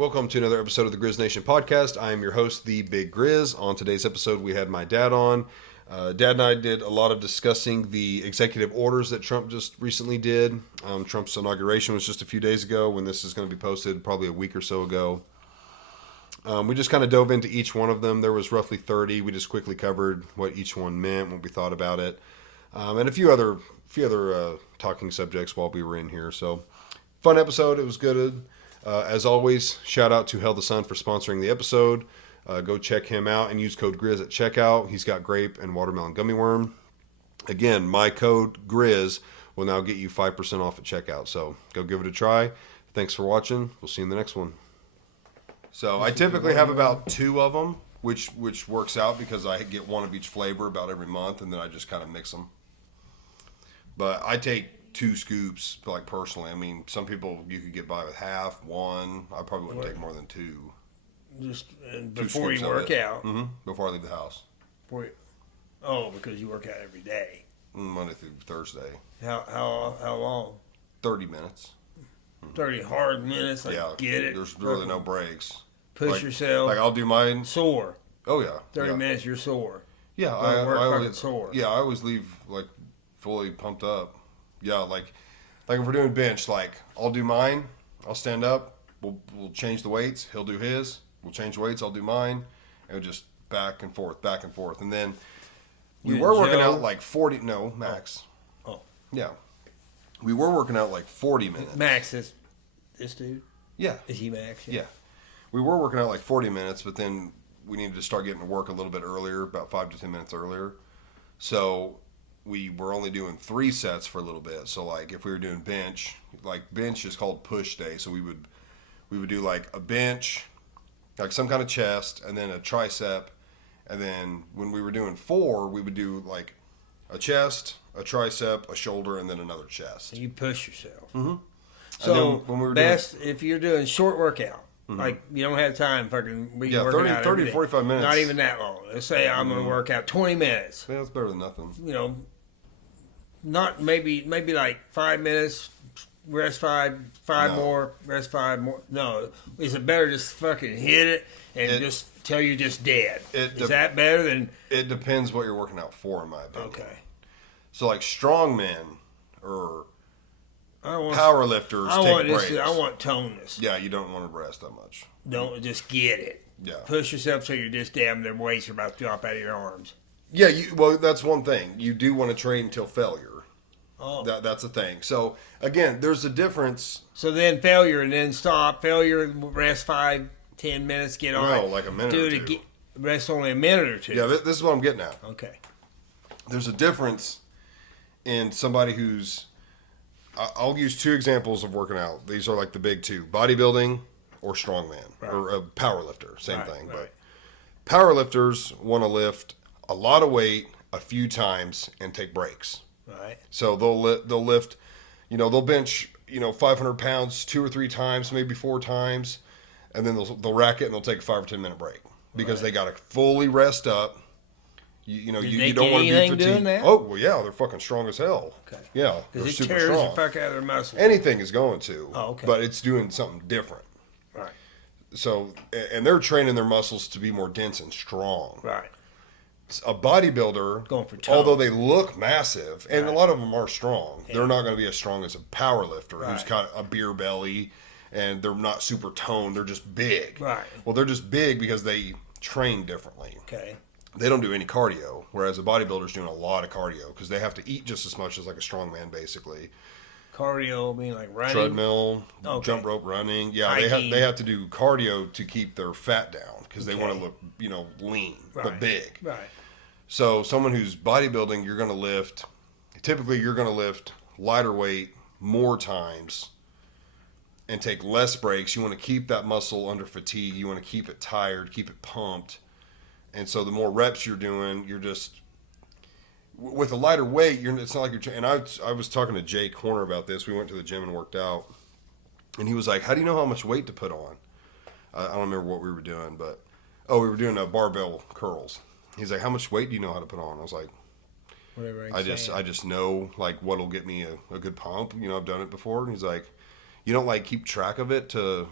Welcome to another episode of the Grizz Nation podcast. I am your host, the Big Grizz. On today's episode, we had my dad on. Dad and I did a lot of discussing the executive orders that Trump just recently did. Trump's inauguration was just a few days ago when this is going to be posted, probably a week or so ago. We just kind of dove into each one of them. There was roughly 30. We just quickly covered what each one meant, what we thought about it, and a few other talking subjects while we were in here. So, fun episode. It was good. As always, shout out to Hell the Sun for sponsoring the episode. Go check him out and use code GRIZ at checkout. He's got grape and watermelon gummy worm. Again, my code GRIZ will now get you 5% off at checkout. So go give it a try. Thanks for watching. We'll see you in the next one. So I typically have about 2 of them, which works out because I get one of each flavor about every month, and then I just kind of mix them. But I take 2 scoops, like personally. I mean, some people you could get by with half, 1. I probably wouldn't take more than 2. Just before you work out. Mm-hmm. Before I leave the house. Because you work out every day. Monday through Thursday. How long? 30 minutes. 30 hard minutes. Get it. There's really no breaks. Push yourself. Like I'll do mine. Sore. Oh yeah. 30 minutes, you're sore. Yeah, I always sore. Yeah, I always leave like fully pumped up. Yeah, like if we're doing bench, like I'll do mine. I'll stand up. We'll change the weights. He'll do his. We'll change weights. I'll do mine. And we'll just back and forth. And then we were working out like 40. No, Max. Oh. Yeah. We were working out like 40 minutes. Max is this dude? Yeah. Is he Max? Yeah. We were working out like 40 minutes, but then we needed to start getting to work a little bit earlier, about 5 to 10 minutes earlier. So we were only doing 3 sets for a little bit. So like if we were doing bench, like bench is called push day. So we would do like a bench, like some kind of chest, and then a tricep. And then when we were doing 4, we would do like a chest, a tricep, a shoulder, and then another chest. So you push yourself. Mm-hmm. So when we were if you're doing short workout, mm-hmm. like you don't have time, working 30 to 45 minutes. Not even that long. Let's say I'm going to work out 20 minutes. Yeah, that's better than nothing. You know, not maybe like 5 minutes, rest 5 more, rest 5 more. No, is it better just fucking hit it and just till you're just dead? Is that better than? It depends what you're working out for, in my opinion. Okay. So like strongmen or power lifters take breaks. I want toneness. Yeah, you don't want to rest that much. Don't just get it. Yeah. Push yourself so you're just damn their weights are about to drop out of your arms. Yeah, well, that's one thing. You do want to train until failure. Oh. That's a thing. So, again, there's a difference. So then failure and then stop. Failure, rest 5, 10 minutes, get on. No, like a minute or 2. Rest only a minute or 2. Yeah, this is what I'm getting at. Okay. There's a difference in somebody who's... I'll use 2 examples of working out. These are like the big 2. Bodybuilding or strongman. Right. Or a power lifter. Same thing. Right. But power lifters want to lift a lot of weight a few times and take breaks. Right. So they'll lift, they'll bench, 500 pounds 2 or 3 times, maybe 4 times, and then they'll rack it and they'll take a 5 or 10 minute break because they got to fully rest up. You don't want to be fatigued. Doing that? Oh well, yeah, they're fucking strong as hell. Okay. Yeah, they're super strong. Because it tears the fuck out of their muscles. Anything is going to. Oh, okay. But it's doing something different. Right. So, and they're training their muscles to be more dense and strong. Right. A bodybuilder, going for tone. Although they look massive, and a lot of them are strong, they're not going to be as strong as a power lifter who's got a beer belly, and they're not super toned. They're just big. Right. Well, they're just big because they train differently. Okay. They don't do any cardio, whereas a bodybuilder's doing a lot of cardio because they have to eat just as much as like a strongman, basically. Cardio being like running, treadmill, jump rope, running. Yeah, they have to do cardio to keep their fat down because they want to look, lean but big. Right. So someone who's bodybuilding, you're going to lift lighter weight more times and take less breaks. You want to keep that muscle under fatigue. You want to keep it tired, keep it pumped. And so the more reps you're doing, you're just with a lighter weight. It's not like you're. And I was talking to Jake Horner about this. We went to the gym and worked out, and he was like, "How do you know how much weight to put on?" I don't remember what we were doing, but we were doing barbell curls. He's like, "How much weight do you know how to put on?" I was like, "Whatever." I just know like what'll get me a good pump. I've done it before. And he's like, "You don't like keep track of it to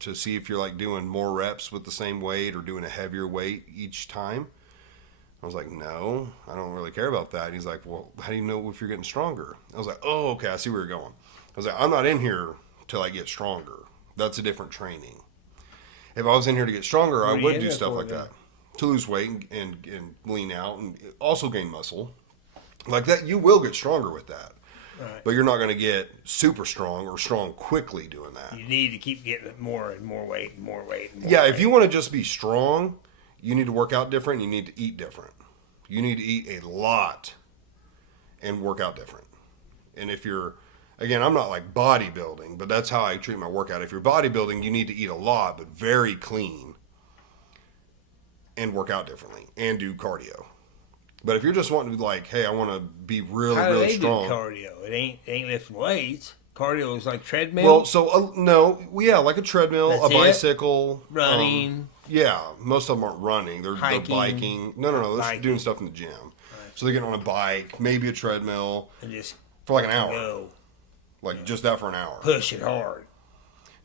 to see if you're like doing more reps with the same weight or doing a heavier weight each time. I was like, no, I don't really care about that. And he's like, well, how do you know if you're getting stronger? I was like, oh, okay, I see where you're going. I was like, I'm not in here till I get stronger. That's a different training. If I was in here to get stronger, I would do stuff like that. To lose weight and lean out and also gain muscle. Like that, you will get stronger with that. Right. But you're not going to get super strong or strong quickly doing that. You need to keep getting more and more weight and more weight and more Yeah, weight. if you want to just be strong, you need to work out different. You need to eat different. You need to eat a lot and work out different. And if you're, again, I'm not like bodybuilding, but that's how I treat my workout. If you're bodybuilding, you need to eat a lot, but very clean and work out differently and do cardio. But if you're just wanting to be like, hey, I want to be really, How do really they strong. do cardio? It ain't lifting weights. Cardio is like treadmill. Well, so no, yeah, like a treadmill, That's a it? bicycle, Running. Yeah, most of them aren't running. They're Hiking. biking. No, they're Biking. doing stuff in the gym. Right. So they're getting on a bike, maybe a treadmill And just for like an hour, go. like just that for an hour. Push it hard.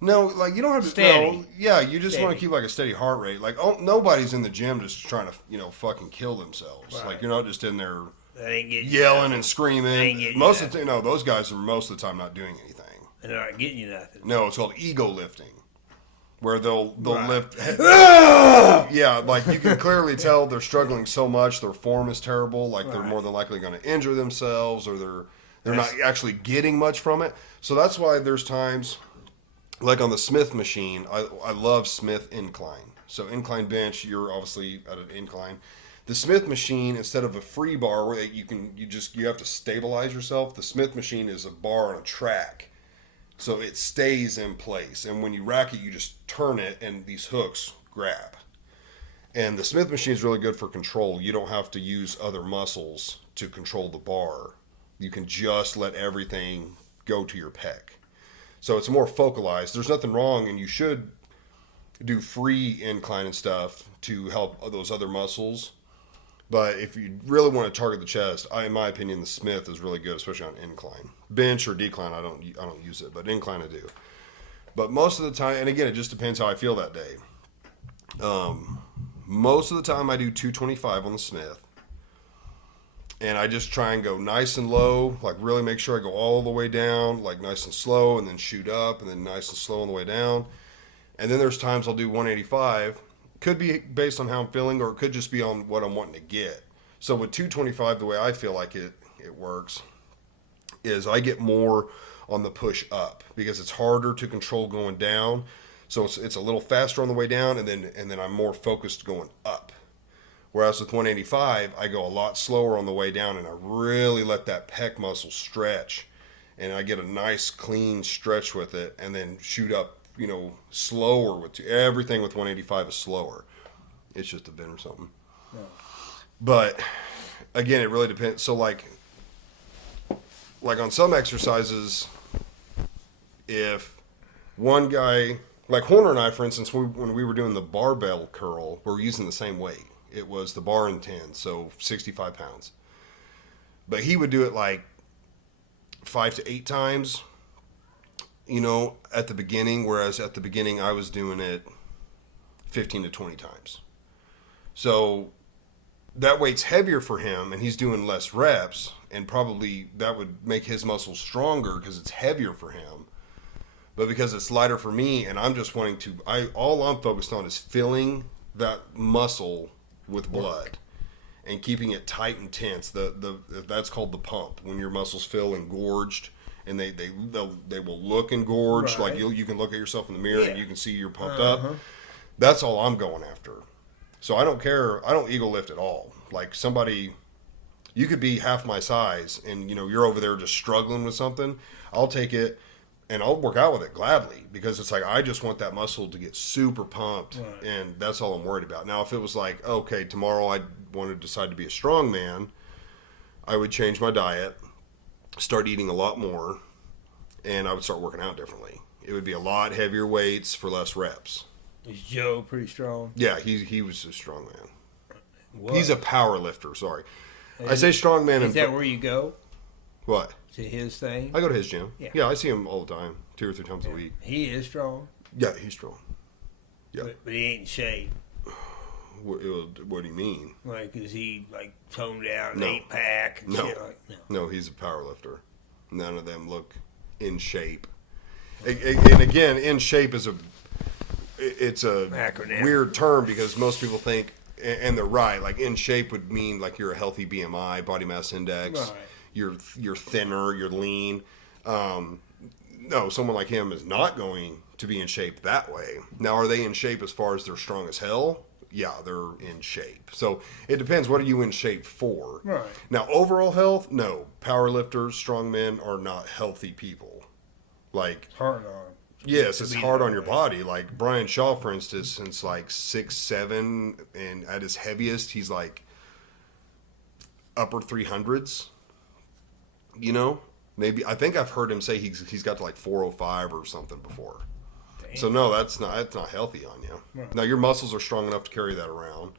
No, like you don't have to. Steady. No, yeah, you just want Steady. to keep like a steady heart rate. Like, oh, nobody's in the gym just trying to fucking kill themselves. Right. Like you're not just in there That ain't getting yelling you nothing. and Ain't screaming. getting Most you of the time, no, those guys are most of the time not doing anything. And they're not getting you nothing. No, it's called ego lifting, where they'll Right. lift. Yeah, like you can clearly tell they're struggling so much. Their form is terrible. Like they're Right. more than likely going to injure themselves, or they're not actually getting much from it. So that's why there's times, like on the Smith machine, I love Smith incline. So incline bench, you're obviously at an incline. The Smith machine, instead of a free bar where you have to stabilize yourself, the Smith machine is a bar on a track. So it stays in place. And when you rack it, you just turn it and these hooks grab. And the Smith machine is really good for control. You don't have to use other muscles to control the bar. You can just let everything go to your pec. So it's more focalized. There's nothing wrong, and you should do free incline and stuff to help those other muscles. But if you really want to target the chest, in my opinion, the Smith is really good, especially on incline. Bench or decline, I don't use it, but incline I do. But most of the time, and again, it just depends how I feel that day. Most of the time, I do 225 on the Smith, and I just try and go nice and low, like really make sure I go all the way down, like nice and slow, and then shoot up, and then nice and slow on the way down. And then there's times I'll do 185. Could be based on how I'm feeling, or it could just be on what I'm wanting to get. So with 225, the way I feel like it works is I get more on the push up because it's harder to control going down. So it's a little faster on the way down, and then I'm more focused going up. Whereas with 185, I go a lot slower on the way down, and I really let that pec muscle stretch, and I get a nice clean stretch with it, and then shoot up. Slower everything with 185 is slower. It's just a vent or something. No. But again, it really depends. So like on some exercises, if one guy, like Horner and I, for instance, when we were doing the barbell curl, we were using the same weight. It was the bar and 10, so 65 pounds. But he would do it like 5 to 8 times. At the beginning, whereas at the beginning I was doing it 15 to 20 times. So that weight's heavier for him, and he's doing less reps, and probably that would make his muscles stronger because it's heavier for him. But because it's lighter for me, and I'm just wanting to, all I'm focused on is filling that muscle with blood and keeping it tight and tense. That's called the pump, when your muscles feel engorged. And they will look engorged, Right. like you can look at yourself in the mirror and you can see you're pumped Uh-huh. up. That's all I'm going after. So I don't care. I don't ego lift at all. Like somebody, you could be half my size, and you're over there just struggling with something. I'll take it, and I'll work out with it gladly because it's like I just want that muscle to get super pumped, Right. and that's all I'm worried about. Now, if it was like, okay, tomorrow I want to decide to be a strong man, I would change my diet. Start eating a lot more, and I would start working out differently. It would be a lot heavier weights for less reps. Is Joe pretty strong? Yeah, he was a strong man. What? He's a power lifter. Sorry, I say strong man. Is that where you go? What? To his thing? I go to his gym. Yeah. Yeah, I see him all the time, 2 or 3 times a week. He is strong. Yeah, he's strong. Yeah. But he ain't in shape. What do you mean? Like, is he like toned out, No. 8-pack and No. shit? Like, No, he's a power lifter. None of them look in shape. And again, in shape is it's a Acronym. weird term because most people think, and they're right, like in shape would mean like you're a healthy BMI, body mass index. Right. You're thinner, you're lean. No, someone like him is not going to be in shape that way. Now, are they in shape as far as they're strong as hell? Yeah, they're in shape. So it depends. What are you in shape for? Right. Now, overall health, no. Power lifters, strong men are not healthy people. Like, hard on. yes, it's be hard that on your way. body. Like Brian Shaw, for instance, since like 6'7", and at his heaviest, he's like upper 300s. You know, maybe I think I've heard him say he's got to like 405 or something before. Damn. So no, that's not healthy on you. Right. Now your muscles are strong enough to carry that around.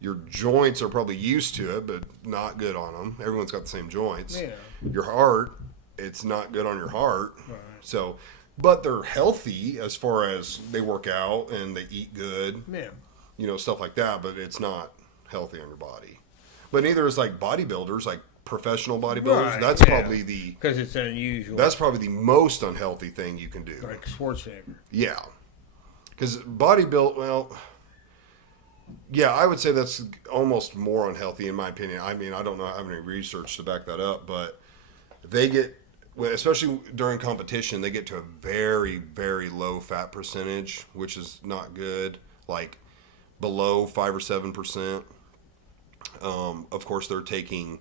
Your joints are probably used to it, but not good on them. Everyone's got the same joints. Yeah. Your heart, it's not good on your heart. Right. So, but they're healthy as far as they work out and they eat good, Yeah. you know, stuff like that. But it's not healthy on your body. But neither is like bodybuilders, like professional bodybuilders. Right, That's yeah. probably the Because it's unusual. the most unhealthy thing you can do. like Schwarzenegger. Yeah. Because well, yeah, I would say that's almost more unhealthy in my opinion. I mean, I don't know, I have any research to back that up, but they get, especially during competition, they get to a very, very low fat percentage, which is not good, like below 5 or 7%. Of course, they're taking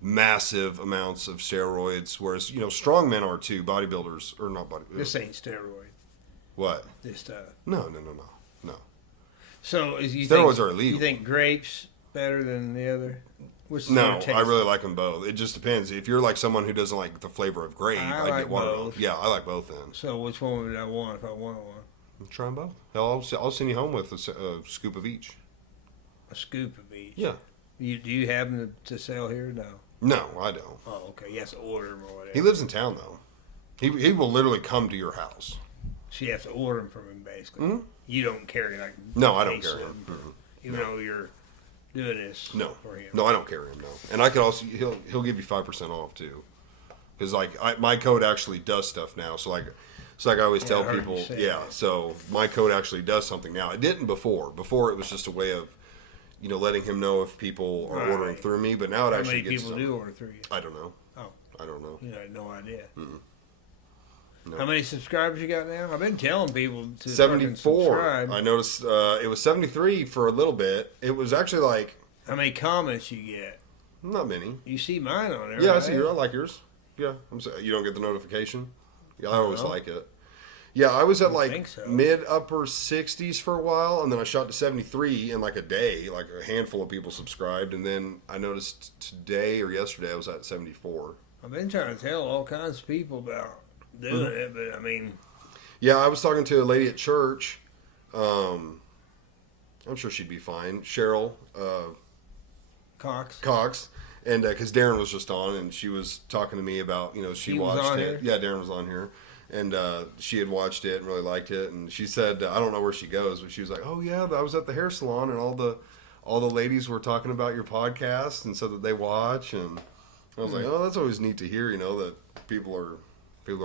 massive amounts of steroids, whereas, you know, strong men are too, bodybuilders, or not bodybuilders. This ain't steroid. What? This stuff. No. So is Steroids are illegal. You think grapes better than the other? Which No, taste? I really like them both. It just depends. If you're like someone who doesn't like the flavor of grape, I I'd like get watermelon. both. Yeah, I like both then. So which one would I want if I want one? Try them both. Hell, I'll send you home with a scoop of each. A scoop of each. Yeah. Do you have them to sell here? No. No, I don't. Oh, okay. You have to order them or whatever. He lives in town though. He will literally come to your house. So you have to order them from him, basically. Mhm. You don't carry like. No, I don't case carry of him. them, even though you're doing this. No, For him. no, I don't carry him. No, and I could also he'll give you 5% off too, because like my code actually does stuff now. So like I always Yeah, tell I heard people, you say yeah. that. So my code actually does something now. It didn't before. Before it was just a way of, you know, letting him know if people are Right. ordering through me. But now it How actually many gets people something. do order through you? I don't know. Oh. I don't know. You had no idea. No. How many subscribers you got now? I've been telling people to fucking 74. subscribe. I noticed it was 73 for a little bit. It was actually like How many comments you get? not many. You see mine on there. Yeah, I right? see. I like yours. Yeah, you don't get the notification. Yeah, I always No. like it. Yeah, I was at like think so. mid upper 60s for a while, and then I shot to 73 in like a day. Like a handful of people subscribed, and then I noticed today or yesterday I was at 74. I've been trying to tell all kinds of people about doing it, but I mean, Yeah, I was talking to a lady at church. I'm sure she'd be fine. Cheryl Cox. Cox. And because Darren was just on, and she was talking to me about, you know, she He was watched on it. here? Yeah, Darren was on here, and she had watched it and really liked it. And she said, I don't know where she goes, but she was like, "Oh yeah, I was at the hair salon, and all the ladies were talking about your podcast, and said that they watch." And I was like, "Oh, that's always neat to hear, you know, that people are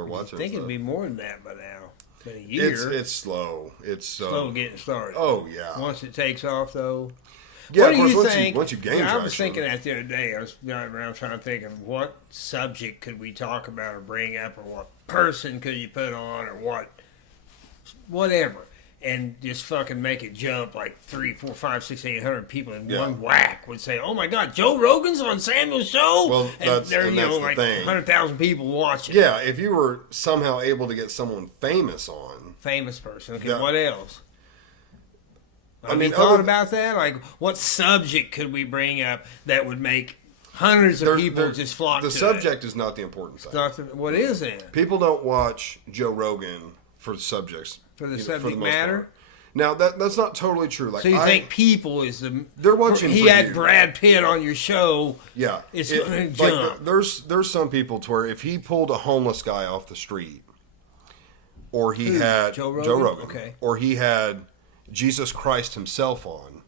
watching." I think and it'd be stuff." more than that by now. But a year. It's slow. It's slow getting started. Oh yeah. Once it takes off, though. Yeah, What of do course. you think? Once you gain Yeah, traction. I was thinking that the other day. I was driving around trying to think of what subject could we talk about or bring up, or what person could you put on, or whatever, and just fucking make it jump like 3, 4, 5, 6, 800 people in Yeah. one whack would say, "Oh my God, Joe Rogan's on Samuel's show!" Well, and that's there, you know, the like thing. 100,000 people watching. Yeah, if you were somehow able to get someone famous on, Famous person. Okay, Yeah. what else? I Have mean, you thought other- about that? Like, what subject could we bring up that would make hundreds of There- people there- just flock the to subject is not the important side. it? Not the, what is it? People don't watch Joe Rogan for the subjects. For the you know, subject most matter? part. Now that's not totally true. Like So you think people is the... they're watching He for had you. Brad Pitt on your show. Yeah, It's It- gonna like, jump. there's some people to where if he pulled a homeless guy off the street, or he had Joe Rogan? Okay. or he had Jesus Christ himself on,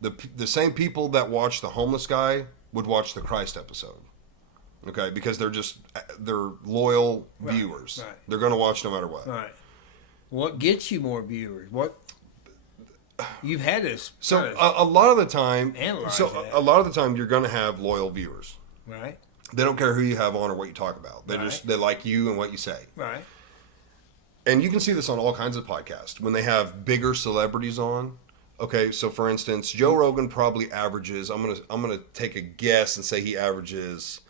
the same people that watch the homeless guy would watch the Christ episode. Okay, because they're loyal viewers. Right. They're going to watch no matter what. Right. What gets you more viewers? What you've had this. So a lot of the time, Analyze a lot of the time, you're going to have loyal viewers. Right. They don't care who you have on or what you talk about. They Right. they like you and what you say. Right. And you can see this on all kinds of podcasts when they have bigger celebrities on. Okay, so for instance, Joe Rogan probably averages. I'm gonna take a guess and say he averages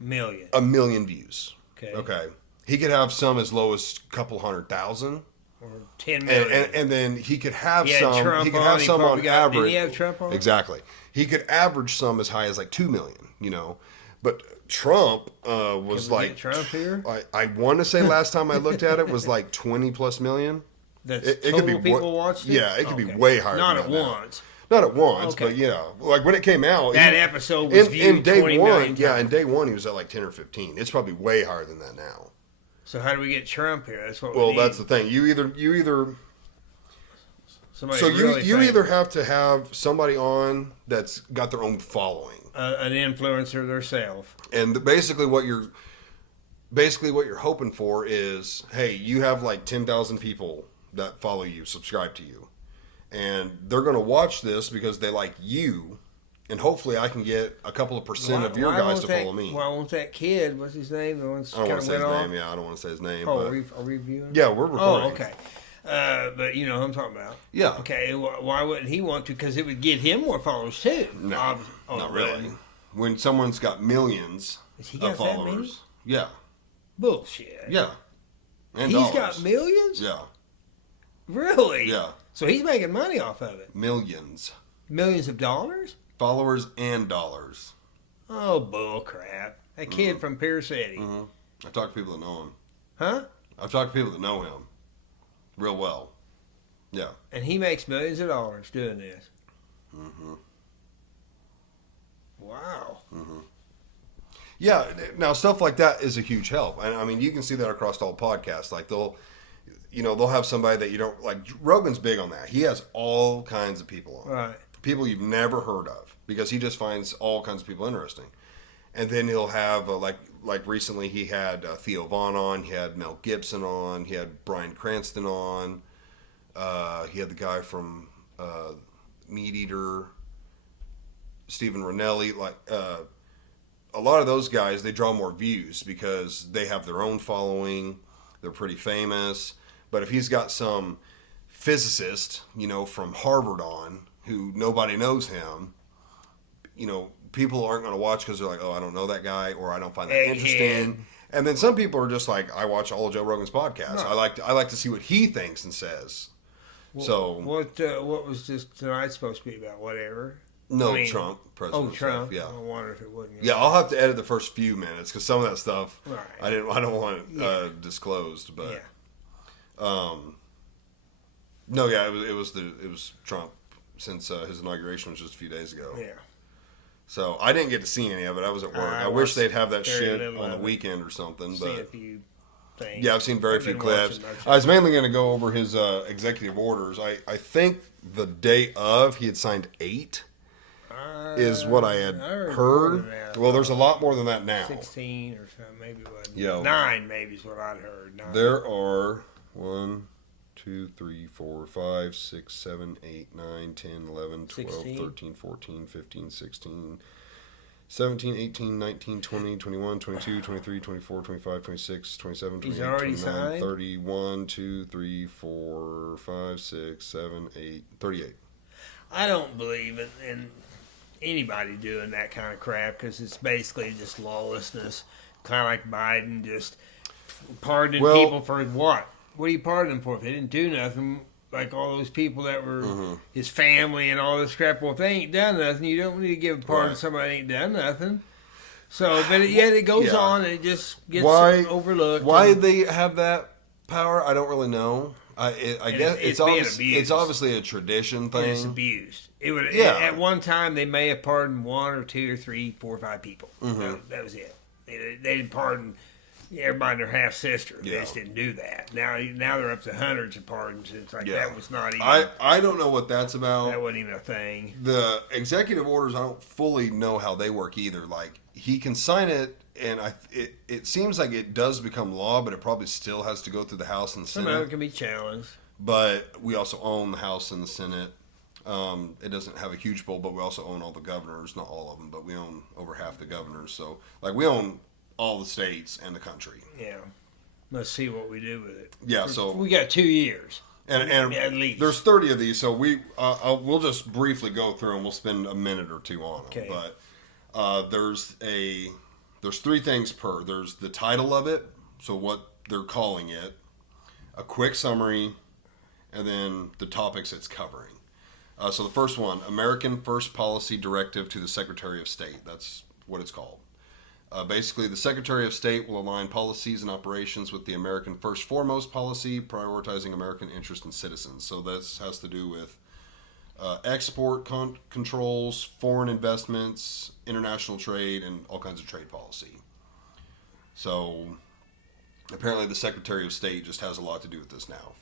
Million. 1 million views. Okay. Okay, he could have some as low as a couple 100,000, Or 10 million. and then he could have He had some. Trump He could on, have he some probably on got- average. did he have Trump on? Exactly. He could average some as high as like 2 million. You know, but Trump was Can we like get Trump here? I want to say last time I looked at it was like 20 plus million. That's it total could be people watched it? Yeah, it could be Okay. way higher. Not than at that now. once. Not at once, Okay. but like when it came out, That episode was viewed in day 20 one. million Yeah, times. in day one he was at like 10 or 15. It's probably way higher than that now. So how do we get Trump here? That's what we Well, need. that's the thing. You either Somebody so you really you famous. either have to have somebody on that's got their own following, An influencer themselves. and basically what you're hoping for is, hey, you have like 10,000 people that follow you, subscribe to you, and they're going to watch this because they like you, and hopefully I can get a couple of percent of your Why guys won't to that- follow me. Why won't that kid? What's his name? The one I don't want to say his went name. off? Yeah, I don't want to say his name. Oh, but are we reviewing? yeah, we're recording. Oh, okay. But you know who I'm talking about. Yeah. Okay. Why wouldn't he want to? Because it would get him more followers too. No, not really. When someone's got millions Has he of got that many? followers, yeah, Bullshit. yeah, and He's dollars. got millions. Yeah, Really? yeah, So he's making money off of it. millions Millions of dollars? followers and dollars. Oh, bull crap. That kid from Pier City. Mm-hmm. I've talked to people that know him. Huh? I've talked to people that know him real well. Yeah. And he makes millions of dollars doing this. Mm-hmm. Wow. Mm-hmm. Yeah. Now stuff like that is a huge help, and I mean you can see that across all podcasts. Like they'll have somebody that you don't like. Rogan's big on that. He has all kinds of people on. Right. People you've never heard of because he just finds all kinds of people interesting. And then he'll have like recently he had Theo Vaughn on, he had Mel Gibson on, he had Bryan Cranston on, he had the guy from Meat Eater, Stephen Ranelli. Like a lot of those guys, they draw more views because they have their own following. They're pretty famous. But if he's got some physicist, from Harvard on, who nobody knows him, people aren't going to watch because they're like, oh, I don't know that guy, or I don't find that interesting. And then some people are just like, I watch all of Joe Rogan's podcasts. Right. I like to see what he thinks and says. So what was this tonight supposed to be about? Whatever. no, I mean, Trump, president. Oh, Trump. Stuff, I yeah, wonder if it wasn't. yeah. I'll have to edit the first few minutes because some of that stuff Right. I don't want it disclosed. But Yeah. no, yeah, it was Trump since his inauguration was just a few days ago. Yeah. So I didn't get to see any of it. I was at work. I wish watched they'd have that very shit little on the of it. weekend or something. See a But few things. yeah, I've seen very I've few been clips. watching most of I was mainly going to go over his executive orders. I think the day of he had signed 8 is what I had heard more heard. than that. Well, there's a lot more than that now. 16 or something, maybe it wasn't. Yeah. 9 maybe is what I'd heard. 9. There are 1, 2, 3, 4, 5, 6, 7, 8, 9, 10, 11, 12, 16. 13, 14, 15, 16, 17, 18, 19, 20, 21, 22, 23, 24, 25, 26, 27, He's 28, already 29, signed? 30, 1, 2, 3, 4, 5, 6, 7, 8, 38. I don't believe in anybody doing that kind of crap because it's basically just lawlessness. Kind of like Biden just pardoning Well- people for what? What are you pardoning them for? If they didn't do nothing, like all those people that were Mm-hmm. his family and all this crap. Well, if they ain't done nothing, you don't need to give a pardon Right. to somebody that ain't done nothing. So, but yet it goes Yeah. on and it just gets Why- overlooked. Why and- they have that power, I don't really know. I guess it's being abused. it's obviously a tradition and it's thing. abused. It would Yeah. at one time they may have pardoned 1 or 2 or 3, 4 or 5 people. Mm-hmm. That was it. They didn't pardon everybody and their half sister. They Yeah. just didn't do that. Now they're up to hundreds of pardons. It's like Yeah. that was not even. I don't know what that's about. That wasn't even a thing. The executive orders, I don't fully know how they work either. Like, he can sign it, and it seems like it does become law, but it probably still has to go through the House and the Some of it Senate. can be challenged. But we also own the House and the Senate. It doesn't have a huge pull, but we also own all the governors. Not all of them, but we own over half the governors. So, like, we own all the states and the country. Yeah. Let's see what we do with it. Yeah, so We got 2 years. and At least. there's 30 of these, so we'll just briefly go through and we'll spend a minute or two on them. Okay. But there's 3 things per. There's the title of it, so what they're calling it, a quick summary, and then the topics it's covering. So the first one, American First Policy Directive to the Secretary of State. That's what it's called. Basically, the Secretary of State will align policies and operations with the American First Foremost policy, prioritizing American interest and citizens. So this has to do with export controls, foreign investments, international trade, and all kinds of trade policy. So apparently the Secretary of State just has a lot to do with this now.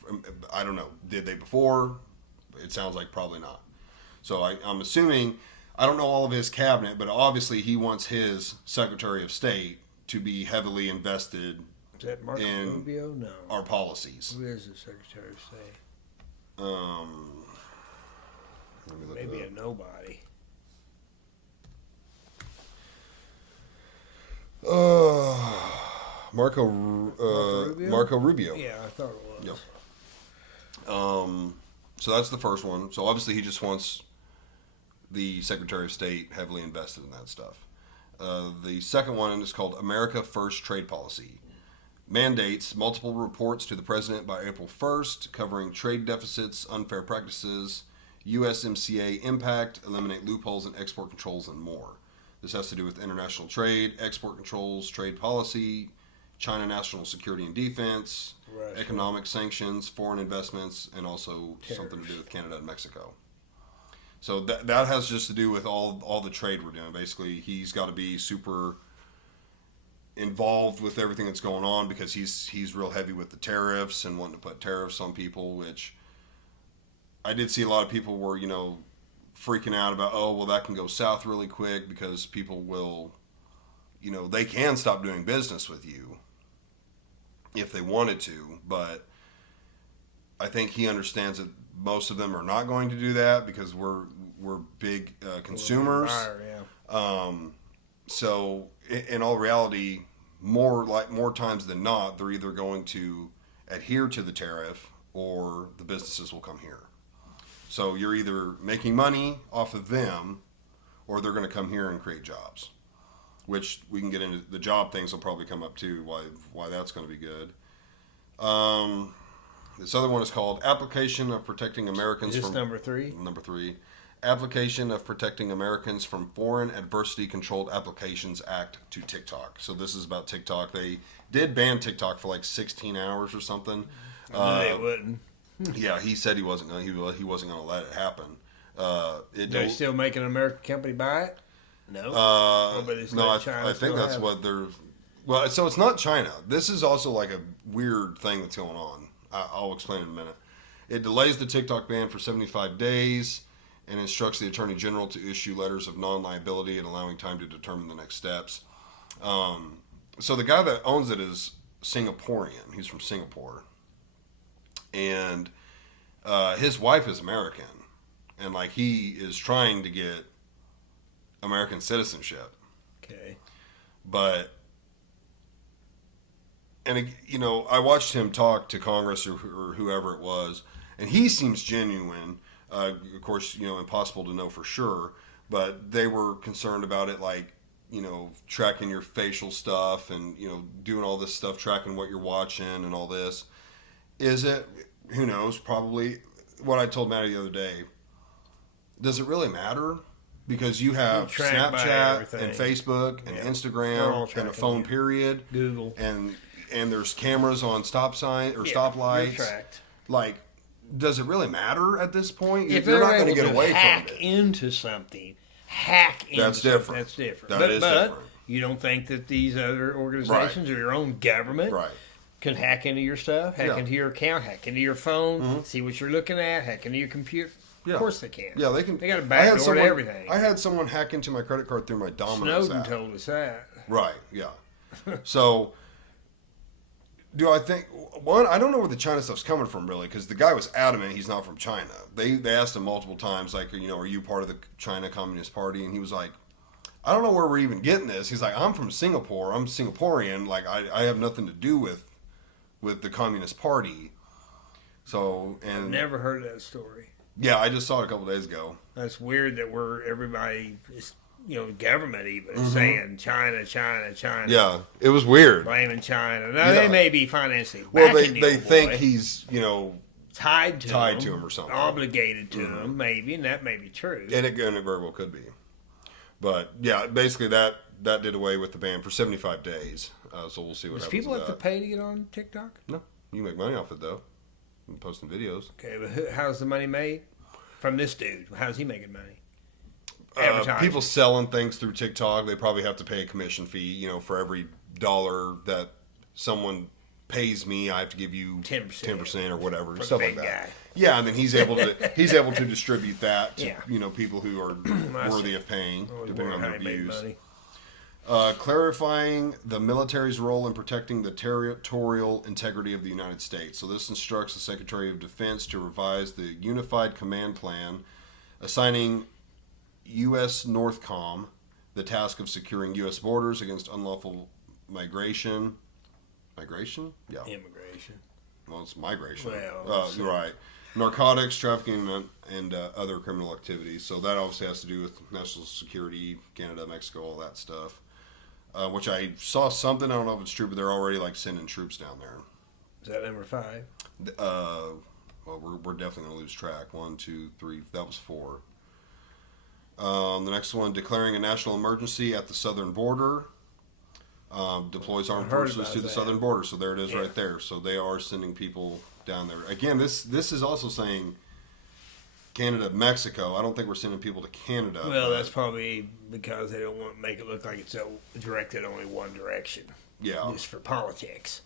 I don't know. Did they before? It sounds like probably not. So I'm assuming, I don't know all of his cabinet, but obviously he wants his Secretary of State to be heavily invested Is that Marco in Rubio? No. our policies. Who is the Secretary of State? Let me look Maybe it a nobody. up. Marco Rubio. Yeah, I thought it was. Yep. So that's the first one. So obviously he just wants the Secretary of State heavily invested in that stuff. The second one is called America First Trade Policy. Mandates multiple reports to the President by April 1st, covering trade deficits, unfair practices, USMCA impact, eliminate loopholes in export controls, and more. This has to do with international trade, export controls, trade policy, China national security and defense, Right. economic sanctions, foreign investments, and also Tariffs. something to do with Canada and Mexico. So that has just to do with all the trade we're doing. Basically, he's got to be super involved with everything that's going on because he's real heavy with the tariffs and wanting to put tariffs on people, which I did see a lot of people were, freaking out about, oh, well, that can go south really quick because people will, they can stop doing business with you if they wanted to, but I think he understands that most of them are not going to do that because we're big consumers. Buyer, yeah. So in all reality, more times than not, they're either going to adhere to the tariff or the businesses will come here. So you're either making money off of them or they're going to come here and create jobs, which we can get into. The job things will probably come up too, why that's going to be good. This other one is called Application of Protecting Americans Is this from number 3? Number 3, Application of Protecting Americans from Foreign Adversity Controlled Applications Act to TikTok. So this is about TikTok. They did ban TikTok for like 16 hours or something. They wouldn't. Yeah, he said he wasn't going to let it happen. They still make an American company buy it? No. I think that's what they're. Well, so it's not China. This is also like a weird thing that's going on. I'll explain in a minute. It delays the TikTok ban for 75 days and instructs the Attorney General to issue letters of non-liability and allowing time to determine the next steps. So the guy that owns it is Singaporean. He's from Singapore. And his wife is American. And like he is trying to get American citizenship. Okay. But, and I watched him talk to Congress or whoever it was, and he seems genuine. Of course, impossible to know for sure, but they were concerned about it, like, tracking your facial stuff and, doing all this stuff, tracking what you're watching and all this. Is it? Who knows? Probably. What I told Maddie the other day, does it really matter? Because you have Snapchat and Facebook and Instagram and a phone period. Google. And there's cameras on stop sign or stoplights. You're tracked. Like, does it really matter at this point? If you're they're not going to able get to away hack from it. into something, that's different. That is different. You don't think that these other organizations or your own government Right. can hack into your stuff, hack into your account, hack into your phone, see what you're looking at, hack into your computer? Yeah. Of course they can. Yeah, they can. They got a backdoor to everything. I had someone hack into my credit card through my Domino's Snowden app. told us that. Right. Yeah. So, do I think one? I don't know where the China stuff's coming from really, because the guy was adamant he's not from China. They asked him multiple times, like, are you part of the China Communist Party? And he was like, I don't know where we're even getting this. He's like, I'm from Singapore. I'm Singaporean. Like, I have nothing to do with the Communist Party. So, and I've never heard that story. yeah, I just saw it a couple days ago. That's weird that everybody is, government even is saying China. Yeah, it was weird. Blaming China. Now, Yeah. they may be financially Well, backing they the old think boy, he's, tied to him or something. obligated to him, maybe, and that may be true. and it very well could be. But yeah, basically that did away with the ban for 75 days. So we'll see what Does happens. people with have to that. pay to get on TikTok? No, you can make money off it though. I'm posting videos. Okay, but how's the money made? From this dude. How's he making money? Advertising. People selling things through TikTok, they probably have to pay a commission fee. For every dollar that someone pays me, I have to give you 10% or whatever, For the stuff like big that. guy. Yeah, and then he's able to distribute that to Yeah. people who are worthy of paying, I always depending on wondered their how he made views. money. Clarifying the military's role in protecting the territorial integrity of the United States. So this instructs the Secretary of Defense to revise the Unified Command Plan, assigning U.S. Northcom the task of securing U.S. borders against unlawful migration. Migration? Yeah. Immigration. Well, it's migration. Well, right. Narcotics, trafficking, and other criminal activities. So that obviously has to do with national security, Canada, Mexico, all that stuff. Which I saw something, I don't know if it's true, but they're already sending troops down there. Is that number 5? Well, we're definitely going to lose track. 1, 2, 3, that was 4. The next one, declaring a national emergency at the southern border. Deploys armed forces to the southern border. So there it is right there. So they are sending people down there. Again, this is also saying Canada, Mexico. I don't think we're sending people to Canada. Well, that's probably because they don't want to make it look like it's directed only one direction. Yeah. Just for politics.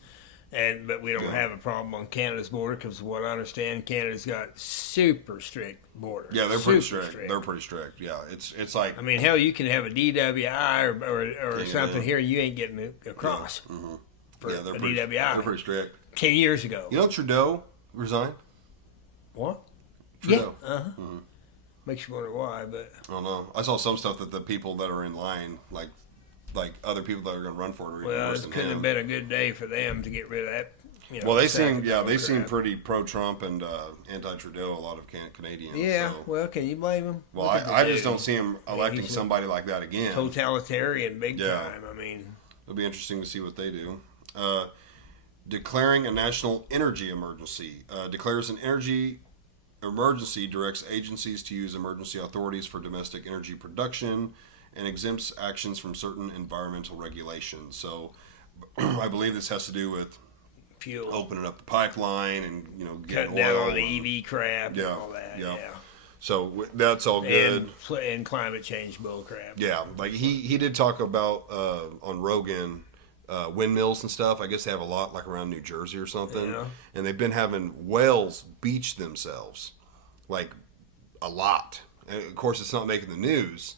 But we don't have a problem on Canada's border because, what I understand, Canada's got super strict borders. Yeah, they're pretty strict. They're pretty strict. Yeah, it's like. I mean, hell, you can have a DWI or Yeah. something here, and you ain't getting across. Yeah, For yeah they're a pretty, DWI. they're pretty strict. 10 years ago. You know Trudeau resigned? What? Trudeau. Yeah. Uh-huh. Makes you wonder why, but I don't know. I saw some stuff that the people that are in line, like other people that are going to run for it, are even well, worse it than couldn't him. have been a good day for them to get rid of that. Well, they seem crap. seem pretty pro-Trump and anti-Trudeau. A lot of Canadians. Yeah. So. Well, can you blame them? Well, I just don't see him electing he's somebody like that again. Totalitarian, big Yeah. time. I mean, It'll be interesting to see what they do. Declaring a national energy emergency. Declares an energy emergency, directs agencies to use emergency authorities for domestic energy production, and exempts actions from certain environmental regulations. So I believe this has to do with fuel. opening up the pipeline and getting Cutting down oil on the and- EV crap Yeah, and all that. yeah. Yeah. So that's all good. And climate change bull crap. Yeah, like he did talk about on Rogan windmills and stuff. I guess they have a lot around New Jersey or something, Yeah. and they've been having whales beach themselves, a lot. And of course, it's not making the news,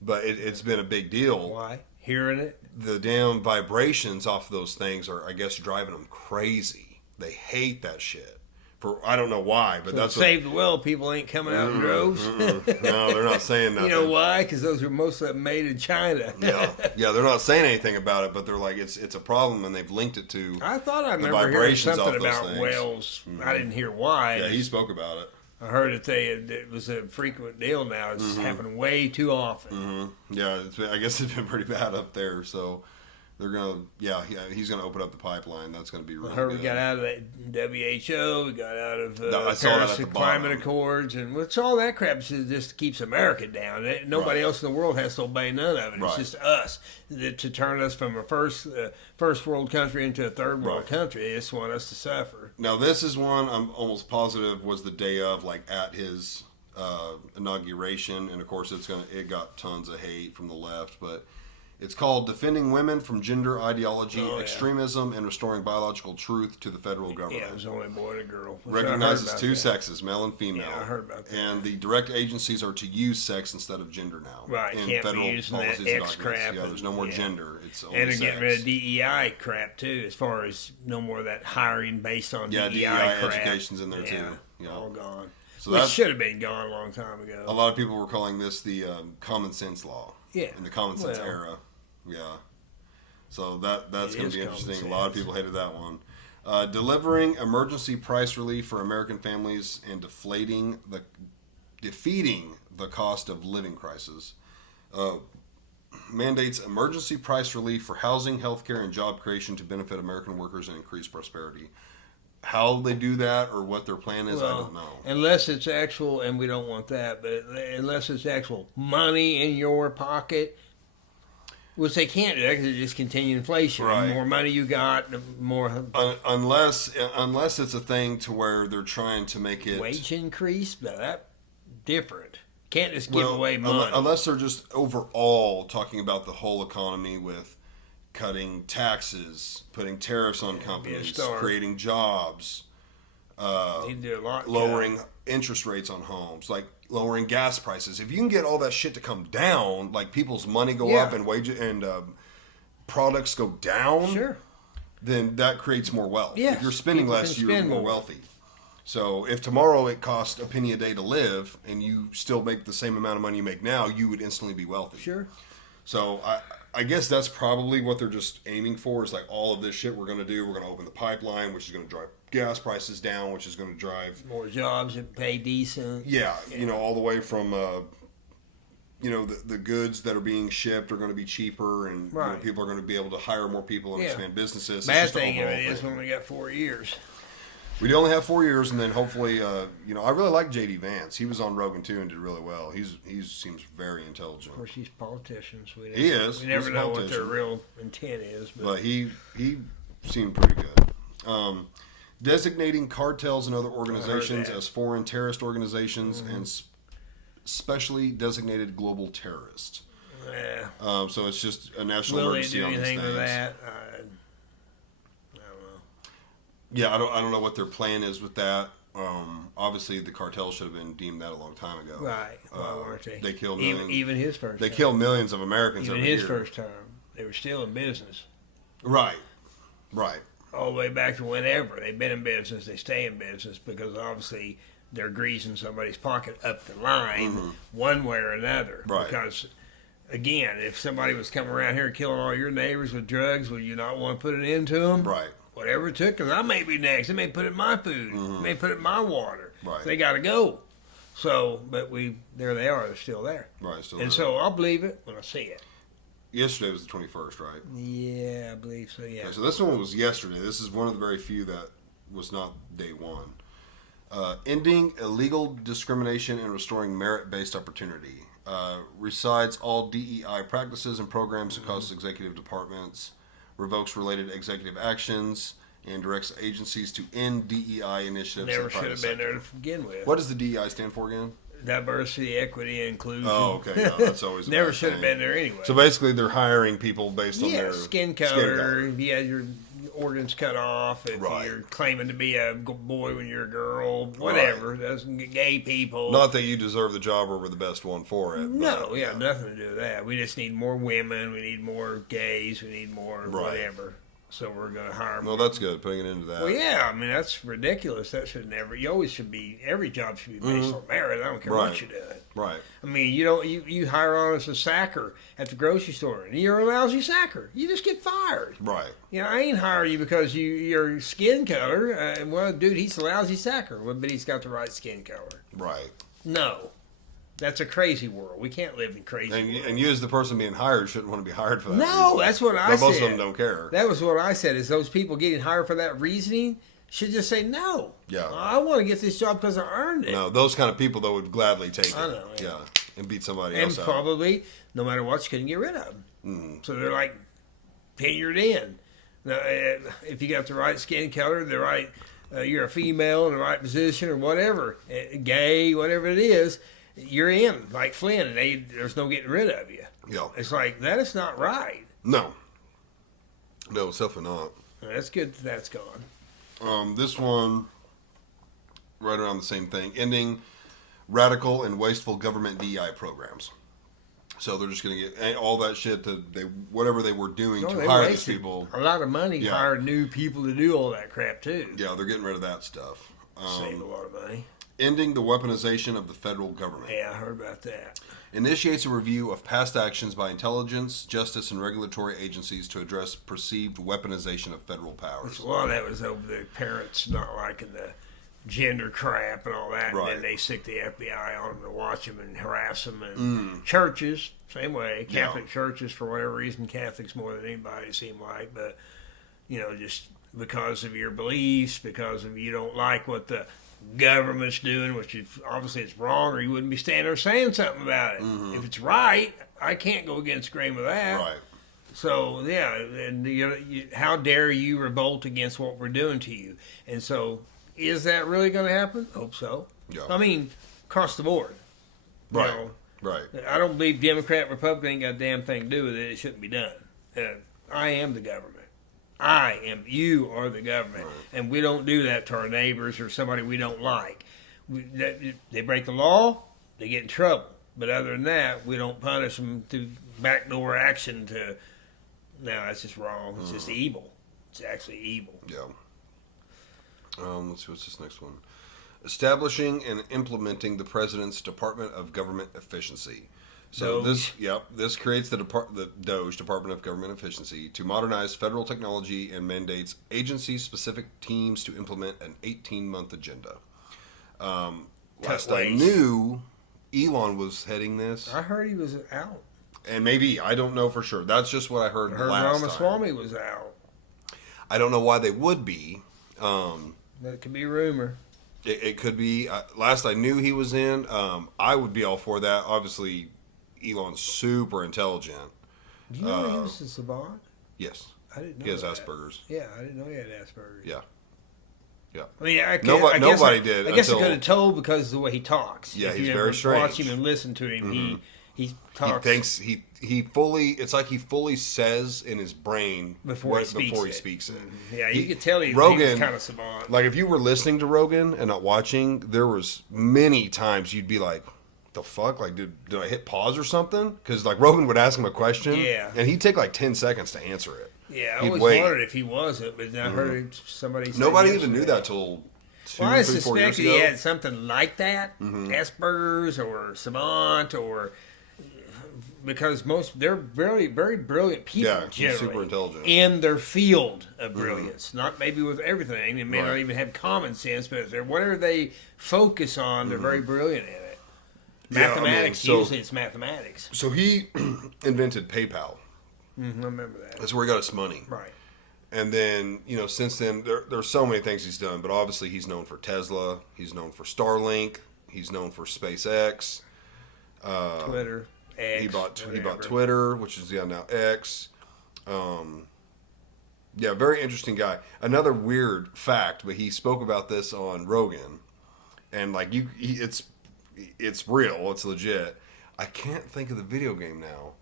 but it's been a big deal. Why? Hearing it? The damn vibrations off those things are, I guess, driving them crazy. They hate that shit. For I don't know why, but that's To save the world, people ain't coming out in droves. No, they're not saying nothing. You know why? Because those are most of them made in China. yeah, they're not saying anything about it, but they're like it's a problem, and they've linked it to. I thought I the remember hearing vibrations off something those about things. whales. I didn't hear why. Yeah, he spoke about it. I heard that it was a frequent deal now. It's happening way too often. Yeah, I guess it's been pretty bad up there. So they're gonna, he's gonna open up the pipeline. That's gonna be really I heard good. we got out of that WHO. We got out of I saw that Paris at the Climate bottom. Accords, and it's all that crap just keeps America down. Nobody Right. else in the world has to obey none of it. It's Right. just us to turn us from a first world country into a third world Right. country. They just want us to suffer. Now this is one I'm almost positive was the day of, at his inauguration, and of course it got tons of hate from the left, but It's called Defending Women from Gender Ideology, Oh, yeah. Extremism, and Restoring Biological Truth to the Federal Yeah, Government. it was only a boy and a girl. Recognizes two sexes, male and female. Yeah, I heard about that. And the direct agencies are to use sex instead of gender now. Right, in can't be federal using that policies and X documents. crap Yeah, there's no and- more yeah. gender. It's only And they're sex. getting rid of DEI crap too, as far as no more of that hiring based on Yeah, DEI crap. education's in there Yeah, too. Yeah. all gone. So Which that's- should have been gone a long time ago. A lot of people were calling this the common sense law. Yeah, In the common sense well. era. Yeah. So that's It going to is be common interesting. A lot of sense. people hated that one. Delivering emergency price relief for American families and defeating the cost of living crisis. Mandates emergency price relief for housing, healthcare, and job creation to benefit American workers and increase prosperity. How they do that or what their plan is, I don't know. Unless it's actual, and we don't want that, but unless it's actual money in your pocket, which they can't do that because they just continue inflation. Right. The more money you got, the more Unless it's a thing to where they're trying to make it wage increase. But that's different. Can't just give away Well, money. unless they're just overall talking about the whole economy with cutting taxes, putting tariffs on companies, start. creating jobs, They do a lot. lowering interest rates on homes, like lowering gas prices. If you can get all that shit to come down, like people's money go Yeah. up and wages and products go down, Sure. then that creates more wealth. Yes, If you're spending people less, can you're spend more more. wealthy. So if tomorrow it costs a penny a day to live and you still make the same amount of money you make now, you would instantly be wealthy. Sure. So I guess that's probably what they're just aiming for is like all of this shit we're going to do. We're going to open the pipeline, which is going to drive gas prices down, which is going to drive, More jobs that pay decent. all the way from, the goods that are being shipped are going to be cheaper and Right. people are going to be able to hire more people and Yeah. expand businesses. It's Bad just an thing of overall it is thing. when we got 4 years. We only have 4 years, and then hopefully, I really like J.D. Vance. He was on Rogan too and did really well. He seems very intelligent, Of course, he's politicians. We He is. We never He's a know what their politician. real intent is. but he seemed pretty good. Designating cartels and other organizations that. as foreign terrorist organizations and specially designated global terrorists. Yeah. So it's just a national Will they emergency do on these anything things. with that? I don't know. Yeah, I don't know what their plan is with that. Obviously, the cartel should have been deemed that a long time ago. Right. Why weren't they? They killed even, millions. even his first They time. kill millions of Americans Even every his year. first term. They were still in business. Right. All the way back to whenever. They've been in business. They stay in business because obviously they're greasing somebody's pocket up the line one way or another. Right. Because, again, if somebody was coming around here killing all your neighbors with drugs, would you not want to put an end to them? Right. Whatever it took, because I may be next. They may put it in my food. They may put it in my water. Right. They got to go. So, but there they are. They're still there. Right. Still And there. so I'll believe it when I see it. Yesterday was the 21st, right? Yeah, I believe so, yeah. Okay, so this one was yesterday. This is one of the very few that was not day one. Ending illegal discrimination and restoring merit-based opportunity. Resides all DEI practices and programs across executive departments. Revokes related executive actions and directs agencies to end DEI initiatives. in Never the should private have been sector. there to begin with. What does the DEI stand for again? Diversity, equity, and inclusion. Oh, okay. Yeah, that's always a Never bad should have thing. been there anyway. So basically, they're hiring people based on their skin color. If you had your organs cut off, if Right. you're claiming to be a boy when you're a girl, whatever. Doesn't get gay people. Not that you deserve the job or were the best one for it. No, but, yeah, nothing to do with that. We just need more women. We need more gays. We need more Right. whatever. So we're going to hire Well, more. that's good. Putting it into that. Well, yeah, I mean, that's ridiculous. That should never, you always should be, every job should be based on merit. I don't care Right. what you're doing. Right. I mean, you hire on as a sacker at the grocery store, and you're a lousy sacker. You just get fired. Right. You know, I ain't hiring you because your skin color. Well, dude, he's a lousy sacker, but he's got the right skin color. Right. No, that's a crazy world. We can't live in crazy. And world. you as the person being hired shouldn't want to be hired for that. No, reason. that's what I But said. most of them don't care. That was what I said. Is those people getting hired for that reasoning should just say no. Yeah. I want to get this job because I earned it. No, those kind of people though would gladly take it. I know, yeah. Yeah. And beat somebody And else out. probably, no matter what, you couldn't get rid of them. So they're like tenured in. Now, if you got the right skin color, the right, you're a female in the right position or whatever, gay, whatever it is, you're in like Flynn, and there's no getting rid of you. Yeah. It's like, that is not right. No, it's definitely not. That's good that's gone. This one, right around the same thing, ending radical and wasteful government DEI programs. So they're just going to get all that shit that whatever they were doing to hire these people. A lot of money hired new people to do all that crap too. Yeah, they're getting rid of that stuff. Save a lot of money. Ending the weaponization of the federal government. Yeah, I heard about that. Initiates a review of past actions by intelligence, justice, and regulatory agencies to address perceived weaponization of federal powers. A lot of that was over the parents not liking the gender crap and all that, Right. and then they stick the FBI on them to watch them and harass them. And churches, same way. Catholic churches, for whatever reason, Catholics more than anybody seem like, but just because of your beliefs, because of you don't like what the government's doing, which obviously it's wrong, or you wouldn't be standing there saying something about it. If it's right, I can't go against grain with that. Right. So yeah, and how dare you revolt against what we're doing to you? And so, is that really going to happen? Hope so. Yeah. I mean, across the board. Right. Right. I don't believe Democrat, Republican ain't got a damn thing to do with it. It shouldn't be done. I am the government. You are the government. Right. And we don't do that to our neighbors or somebody we don't like. They break the law, they get in trouble. But other than that, we don't punish them through backdoor action no, that's just wrong. It's just evil. It's actually evil. Yeah. Let's see, what's this next one? Establishing and implementing the President's Department of Government Efficiency. So DOGE. this creates the DOGE, Department of Government Efficiency, to modernize federal technology and mandates agency-specific teams to implement an 18-month agenda. Last I knew, Elon was heading this. I heard he was out. And maybe, I don't know for sure. That's just what I heard, I heard last time. Ramaswamy was out. I don't know why they would be. That could be a rumor. It could be. Last I knew he was in. I would be all for that. Obviously, Elon's super intelligent. Do you know he was a savant? Yes. I didn't know He has that. Asperger's. Yeah, I didn't know he had Asperger's. Yeah. Yeah. I mean, Nobody did I guess I until- could have told because of the way he talks. Yeah, If he's you very ever strange. Watch him and listen to him. He talks. He thinks he fully. It's like he fully says in his brain Before he speaks speaks it. Yeah, you could tell he Rogan, was kind of savant. Like if you were listening to Rogan and not watching, there was many times you'd be like, "The fuck? Like, did I hit pause or something?" Because like Rogan would ask him a question, Yeah. and he'd take like 10 seconds to answer it. Yeah, I He'd always wait. wondered if he wasn't, but I heard somebody say Nobody even knew yesterday. that till 2, Well, I 3, 4 years suspected ago. he had something like that, Asperger's or savant, or because they're very, very brilliant people. Yeah, he's generally, super intelligent. in their field of brilliance. Not maybe with everything. They may not Right. even have common sense, but whatever they focus on, they're very brilliant in it. Yeah, I mean, Mathematics. so- Usually, it's mathematics. So he invented PayPal. I remember that. That's where he got his money. Right. And then, since then, there's so many things he's done. But obviously, he's known for Tesla. He's known for Starlink. He's known for SpaceX. Twitter. X, He bought whatever. Twitter, which is now X. Yeah, very interesting guy. Another weird fact, but he spoke about this on Rogan, and like it's real. It's legit. I can't think of the video game now.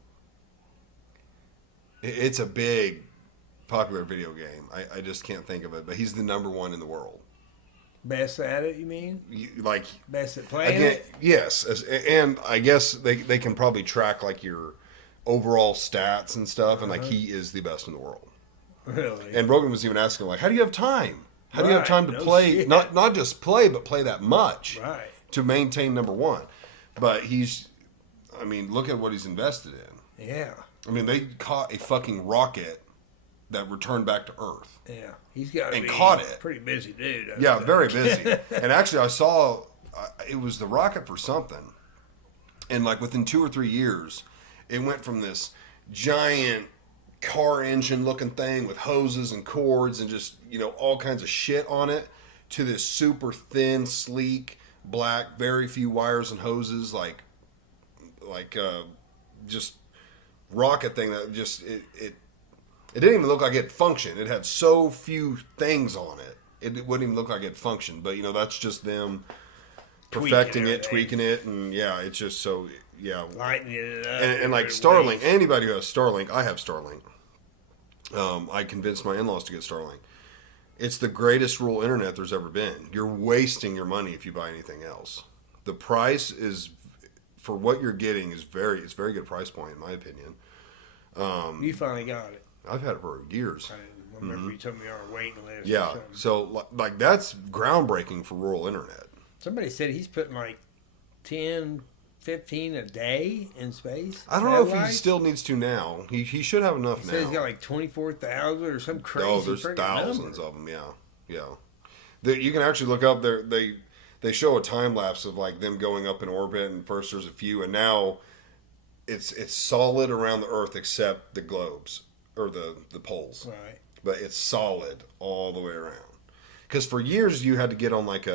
It's a big, popular video game. I just can't think of it. But he's the number one in the world. Best at it, you mean? Like, Best at playing again, it? yes, and I guess they can probably track like your overall stats and stuff, and like he is the best in the world. Really? And Rogan was even asking like, how do you have time? How do you have Right, time to no play? shit. Not just play, but play that much Right. to maintain number one. But look at what he's invested in. Yeah. I mean, they caught a fucking rocket that returned back to Earth. Yeah. He's got to And be caught it. pretty busy dude. I Yeah, think. very busy. And actually, I saw it was the rocket for something, and like within 2 or 3 years, it went from this giant car engine looking thing with hoses and cords and just all kinds of shit on it to this super thin, sleek, black, very few wires and hoses, like just rocket thing that just it didn't even look like it functioned. It had so few things on it. It wouldn't even look like it functioned. But that's just them perfecting it, tweaking it, and yeah, it's just so lightening it up. And like Starlink, anybody who has Starlink, I have Starlink. I convinced my in-laws to get Starlink. It's the greatest rural internet there's ever been. You're wasting your money if you buy anything else. The price is, for what you're getting, it's very good price point in my opinion. You finally got it. I've had it for years. I remember you told me you were waiting list. Yeah, so like that's groundbreaking for rural internet. Somebody said he's putting like 10, 15 a day in space. I don't know if he still needs to now. He should have enough now. He says he's got like 24,000 or some crazy. Oh, there's thousands of them. Yeah. You can actually look up there. They show a time lapse of like them going up in orbit, and first there's a few, and now it's solid around the Earth except the globes or the poles. Right. But it's solid all the way around. Because for years you had to get on like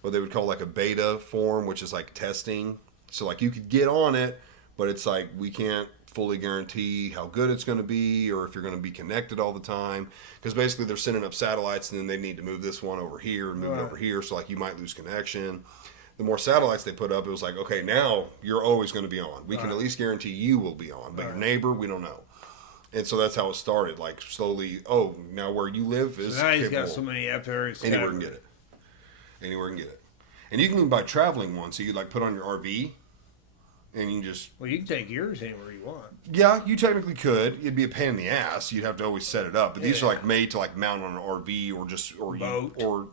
what they would call like a beta form, which is like testing. So like you could get on it, but it's like we can't fully guarantee how good it's going to be or if you're going to be connected all the time. Because basically they're sending up satellites and then they need to move this one over here and move it over here. So like you might lose connection. The more satellites they put up, it was like, okay, now you're always going to be on. We can at least guarantee you will be on, but your neighbor, we don't know. And so that's how it started. Like slowly, now where you live is so now he's got so many up there. Anywhere can get it. And you can even buy traveling ones. So you like put on your RV, and you can just. Well, you can take yours anywhere you want. Yeah, you technically could. It'd be a pain in the ass. You'd have to always set it up. But these are like made to like mount on an RV or boat.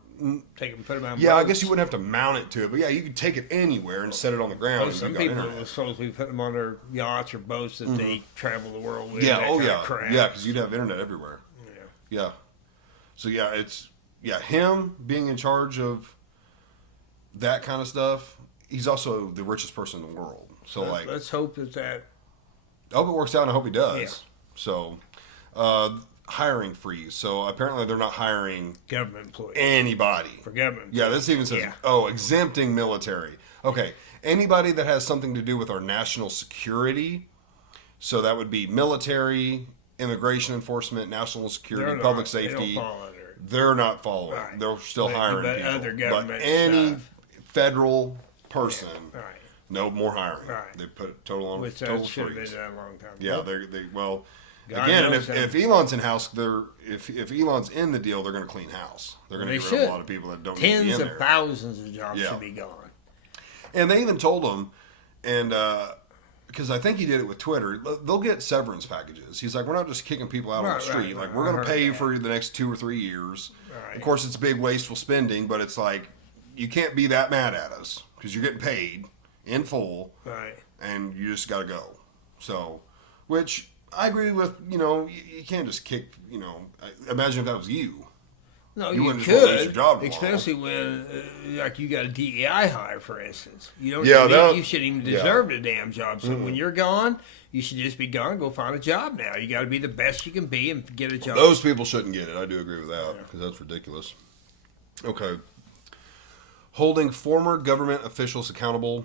Take them, put them on. Yeah, boats. I guess you wouldn't have to mount it to it, but yeah, you could take it anywhere and set it on the ground. Well, some people are supposed to put them on their yachts or boats that they travel the world with. Yeah, yeah, because you'd have internet everywhere. Yeah. So him being in charge of that kind of stuff. He's also the richest person in the world. So let's hope that. I hope it works out, and I hope he does. Yeah. So, hiring freeze. So apparently they're not hiring government employees. Anybody. For government. Yeah, this even says, exempting military. Okay, anybody that has something to do with our national security. So that would be military, immigration enforcement, national security, public safety. They're not following. Right. They're still hiring people. Other government but any federal person, no more hiring. Right. They put it total freeze. Should have been done a long time ago. Yeah, again, if Elon's in house, if Elon's in the deal, they're going to clean house. They're going to get rid of a lot of people that don't need to be in there. Tens of thousands of jobs should be gone. And they even told him, and because I think he did it with Twitter, they'll get severance packages. He's like, we're not just kicking people out on the street. We're going to pay you for the next 2 or 3 years. Right. Of course, it's big, wasteful spending, but it's like, you can't be that mad at us because you're getting paid in full. Right. And you just got to go. So, which I agree with, you can't just kick, imagine if that was you. No, you wouldn't just want to lose your job especially when, like, you got a DEI hire, for instance. You don't. You shouldn't even deserve the damn job. So when you're gone, you should just be gone. Go find a job now. You got to be the best you can be and get a job. Those people shouldn't get it. I do agree with that because that's ridiculous. Okay. Holding former government officials accountable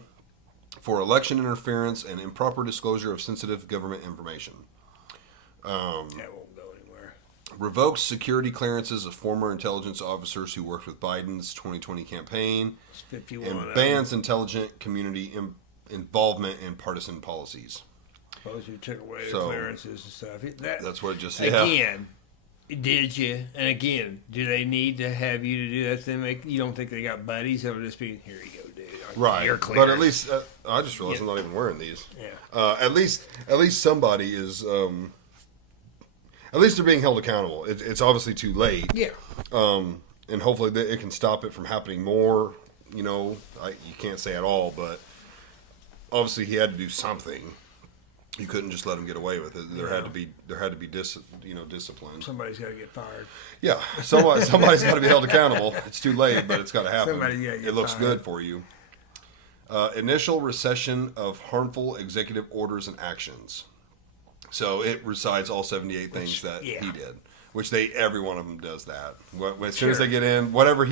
for election interference and improper disclosure of sensitive government information. That won't go anywhere. Revokes security clearances of former intelligence officers who worked with Biden's 2020 campaign. 51 and bans intelligent community involvement in partisan policies. Suppose you took away the clearances and stuff. That's what it just again. Did you? And again, do they need to have you to do that? Then you don't think they got buddies that would just be, here you go, dude. Right. You're clear. But at least I just realized I'm not even wearing these. Yeah. At least somebody is. At least they're being held accountable. It's obviously too late. Yeah. And hopefully it can stop it from happening more. You can't say at all, but obviously he had to do something. You couldn't just let him get away with it. There had to be discipline. Somebody's got to get fired. Yeah, somebody's got to be held accountable. It's too late, but it's got to happen. It looks good for you. Initial recession of harmful executive orders and actions. So it recites all 78 things that he did, which every one of them does that. As soon as they get in, whatever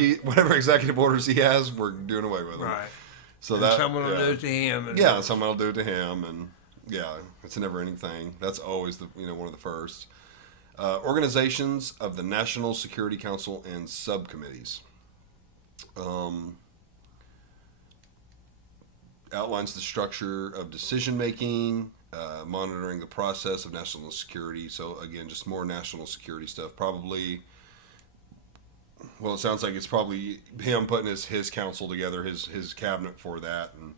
executive orders he has, we're doing away with them. Right. So someone will do it to him. Someone will do it to him, and it's a never-ending thing. That's always one of the first. Organizations of the National Security Council and subcommittees. outlines the structure of decision making, monitoring the process of national security. So again, just more national security stuff. Probably. Well, it sounds like it's probably him putting his council together, his cabinet for that, and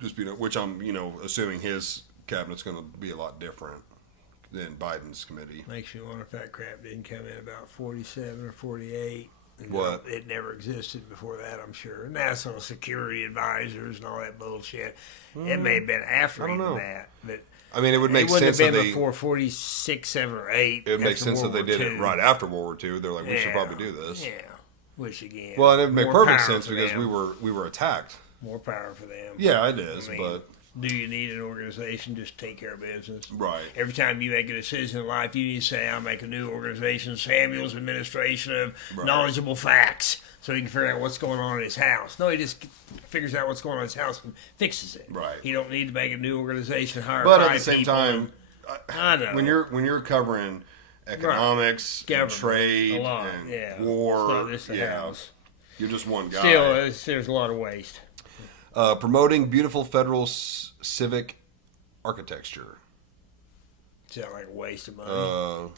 just which I'm assuming his cabinet's going to be a lot different than Biden's committee. Makes you wonder if that crap didn't come in about 47 or 48. What? It never existed before that, I'm sure. National security advisors and all that bullshit. It may have been after even that, but I mean, it would make it wouldn't sense have been that before 46, 7, or 8. It would make sense that they did it right after World War II. They're like, we should probably do this. Yeah, which again. Well, and it would make more perfect power sense for because them. we were attacked. More power for them. Yeah, it is, I mean, but do you need an organization? Just take care of business. right. Every time you make a decision in life, you need to say, I'll make a new organization, Samuel's Administration of Knowledgeable Facts, so he can figure out what's going on in his house. No, he just figures out what's going on in his house and fixes it. Right. He don't need to make a new organization, hire But 5 at the same people time, I know. when you're covering economics, and Government, trade, a lot, and war, It's not just the house. you're just one guy. Still, there's a lot of waste. Promoting beautiful federal civic architecture. Sound like a waste of money.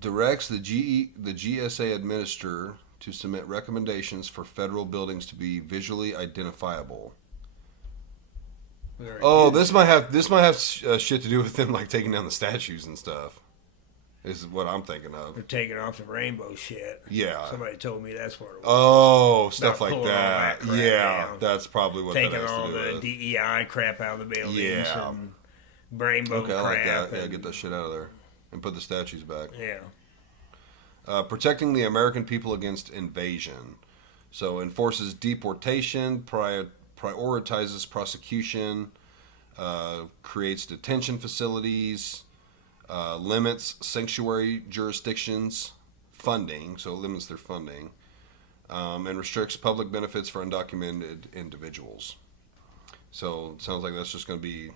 Directs the GSA administrator to submit recommendations for federal buildings to be visually identifiable. Oh, this might have shit to do with them like taking down the statues and stuff. Is what I'm thinking of. They're taking off the rainbow shit. Yeah. Somebody told me that's what it was. Oh, stuff About like pulling all that. that crap Yeah, down. that's probably what Taking that has all to do the with. DEI crap out of the buildings Yeah. and rainbow Okay, I crap. like that. Yeah, and- get that shit out of there and put the statues back. Yeah. Protecting the American people against invasion. So enforces deportation, prioritizes prosecution, creates detention facilities, limits sanctuary jurisdictions funding, so it limits their funding, and restricts public benefits for undocumented individuals. So it sounds like that's just going to be,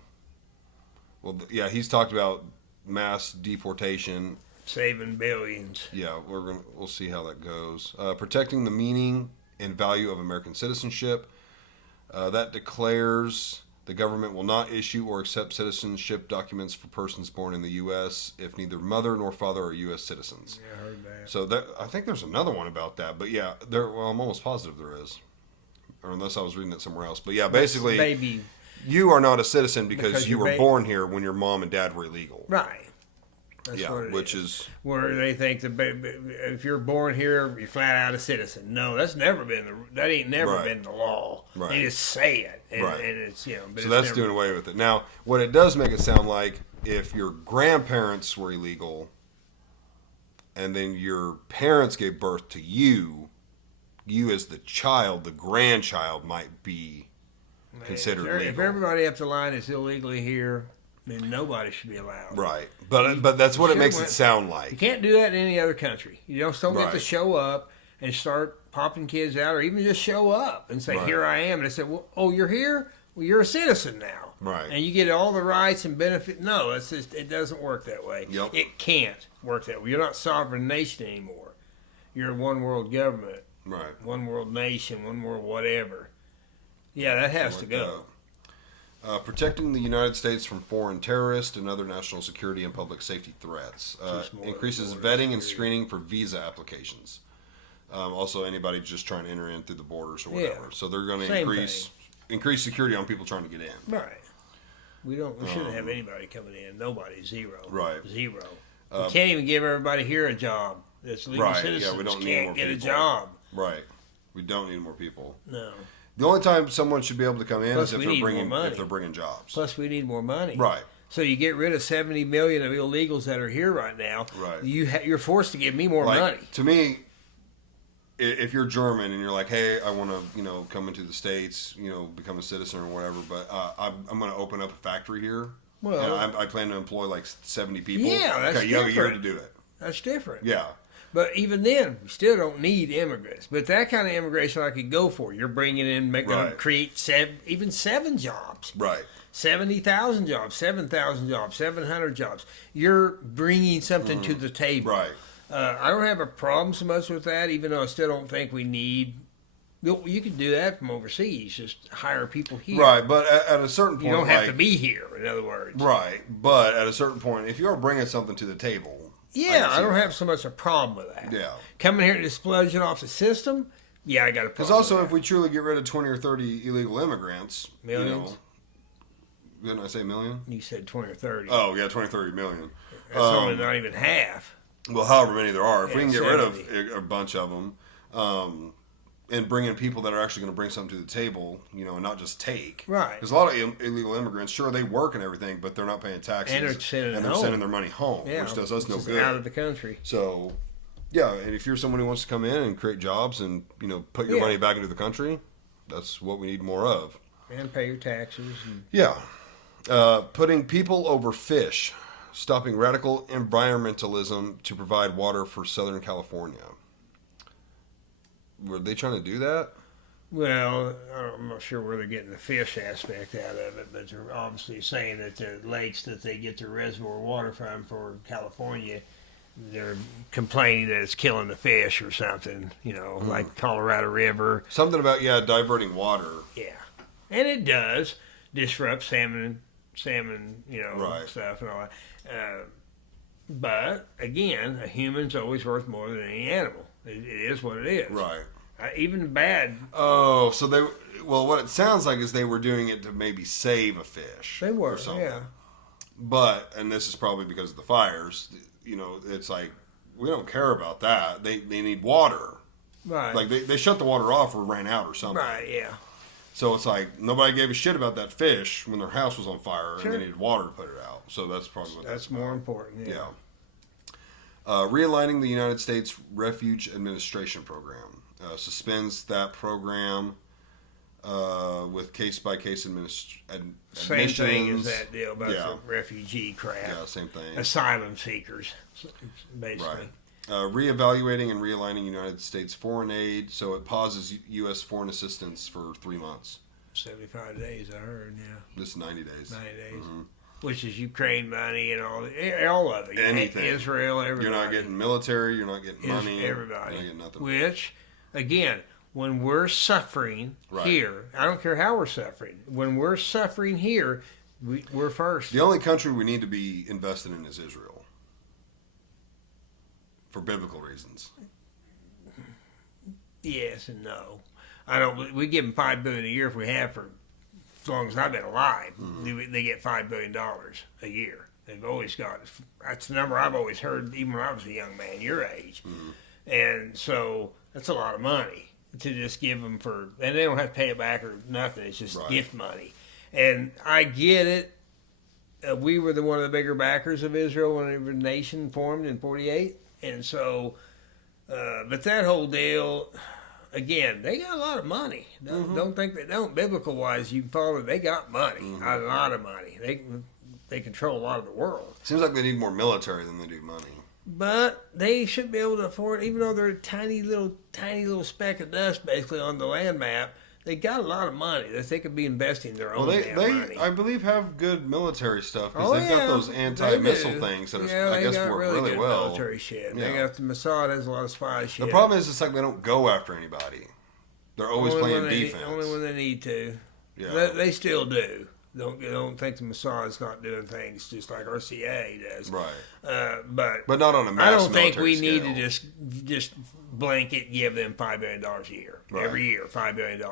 well, yeah, he's talked about mass deportation. Saving billions. Yeah, we'll see how that goes. Protecting the meaning and value of American citizenship. That declares the government will not issue or accept citizenship documents for persons born in the U.S. if neither mother nor father are U.S. citizens. Yeah, I heard that. So I think there's another one about that, but yeah, I'm almost positive there is, or unless I was reading it somewhere else. But yeah, basically, Maybe. you are not a citizen because you you're were born here when your mom and dad were illegal. Right. That's Yeah, what it which is. is Where they think that if you're born here, you're flat out a citizen. No, that ain't never Right. been the law. Right. They just say it, and, Right. and it's but so it's that's never, doing away with it. Now, what it does make it sound like if your grandparents were illegal, and then your parents gave birth to you as the child, the grandchild might be considered If legal. everybody up the line is illegally here, then nobody should be allowed. Right, but that's what it Sure makes it went- sound You like. can't do that in any other country. You don't get to Right. show up and start popping kids out, or even just show up and say, Right. "Here I am," and they say, "Well, oh, you're here. Well, you're a citizen now, Right. And you get all the rights and benefits." No, it doesn't work that way. Yep. It can't work that way. You're not a sovereign nation anymore. You're a one world government, Right. one world nation, one world whatever. Yeah, that has to go. Protecting the United States from foreign terrorists and other national security and public safety threats. Just more Increases border vetting and security. screening for visa applications. Also, anybody just trying to enter in through the borders or whatever. Yeah. So they're going to Same increase security on people trying to get in. Right. We shouldn't have anybody coming in. Nobody. Zero. Right. Zero. We can't even give everybody here a job. That's legal Right, yeah, citizens we don't need can't more get people. a job. Right. We don't need more people. No. The only time someone should be able to come in Plus, is if we they're need more bringing money. jobs. Plus, we need more money. Right. So you get rid of 70 million of illegals that are here right now. Right. You're forced to give me more Like, money. to me, if you're German and you're like, hey, I want to, come into the States, become a citizen or whatever, but I'm going to open up a factory here. Well- and I plan to employ like 70 people. Yeah, that's okay, you have a year to different. do it. That's different. Yeah. But even then, we still don't need immigrants. But that kind of immigration I could go for. You're bringing in, Right. create even 7 jobs. Right. 70,000 jobs, 7,000 jobs, 700 jobs. You're bringing something to the table. Right. I don't have a problem so much with that, even though I still don't think we need. You can do that from overseas, just hire people here. Right, but at a certain point, You don't have to be here. In other words, right. But at a certain point, if you are bringing something to the table, yeah, I don't have so much a problem with that. Yeah, coming here and just splurging off the system, yeah, I got a problem. Because also, if we truly get rid of 20 or 30 illegal immigrants, millions. Didn't I say million? You said 20 or 30. Oh yeah, 20, 30 million. That's only not even half. Well, however many there are, if we can get rid 70. of a bunch of them, and bring in people that are actually going to bring something to the table, and not just take. Right. Because a lot of illegal immigrants, sure, they work and everything, but they're not paying taxes. And they're sending their money home, which does us no good. Out of the country. So, yeah, and if you're someone who wants to come in and create jobs and, put your money back into the country, that's what we need more of. And pay your taxes. Yeah. Putting people over fish. Stopping radical environmentalism to provide water for Southern California. Were they trying to do that? Well, I'm not sure where they're getting the fish aspect out of it, but they're obviously saying that the lakes that they get their reservoir water from for California, they're complaining that it's killing the fish or something, like Colorado River. Something about, diverting water. Yeah. And it does disrupt salmon, right. stuff and all that. But, again, a human's always worth more than any animal. It is what it is. Right. Even bad. Oh, so what it sounds like is they were doing it to maybe save a fish. They were, or something. yeah. But, and this is probably because of the fires, it's like, we don't care about that. They need water. Right. Like, they shut the water off or ran out or something. Right, yeah. So it's like, nobody gave a shit about that fish when their house was on fire Sure. and they needed water to put it out. So that's probably what that's more important, yeah. Realigning the United States Refuge Administration Program. Suspends that program with case-by-case admissions. Same thing as that deal about the refugee crap. Yeah, same thing. Asylum seekers, basically. Right. Reevaluating and realigning United States foreign aid, so it pauses U.S. foreign assistance for 3 months. 75 days, I heard, yeah. This is 90 days. 90 days. Mm-hmm. Which is Ukraine money and all of it. Anything. Israel, everybody. You're not getting military, you're not getting money. Everybody. You're not getting nothing. Which, again, when we're suffering here, I don't care how we're suffering. When we're suffering here, we're first. The only country we need to be invested in is Israel. For biblical reasons. Yes and no. I don't. We give them $5 billion a year if we have for as long as I've been alive. Mm-hmm. They get $5 billion a year. They've always got. That's the number I've always heard, even when I was a young man your age. Mm-hmm. And so that's a lot of money to just give them for, and they don't have to pay it back or nothing. It's just gift money. And I get it. We were one of the bigger backers of Israel when the nation formed in '48, and so. But that whole deal. Again, they got a lot of money. Don't think they don't. Biblical wise, you can follow. They got money, a lot of money. They control a lot of the world. Seems like they need more military than they do money. But they should be able to afford, even though they're a tiny little speck of dust, basically on the land map. They got a lot of money that they could be investing their own money. I believe, have good military stuff because they've got those anti-missile things that I guess work really well. Military shit. Yeah. They got the Mossad has a lot of spy shit. The problem is, it's like they don't go after anybody. They're always playing defense. Only when they need to. Yeah. They still do. Don't think the Mossad's not doing things just like RCA does. Right. But not on a mass I don't think military we need scale. to just blanket give them $5 billion a year. Right. Every year, $5 billion.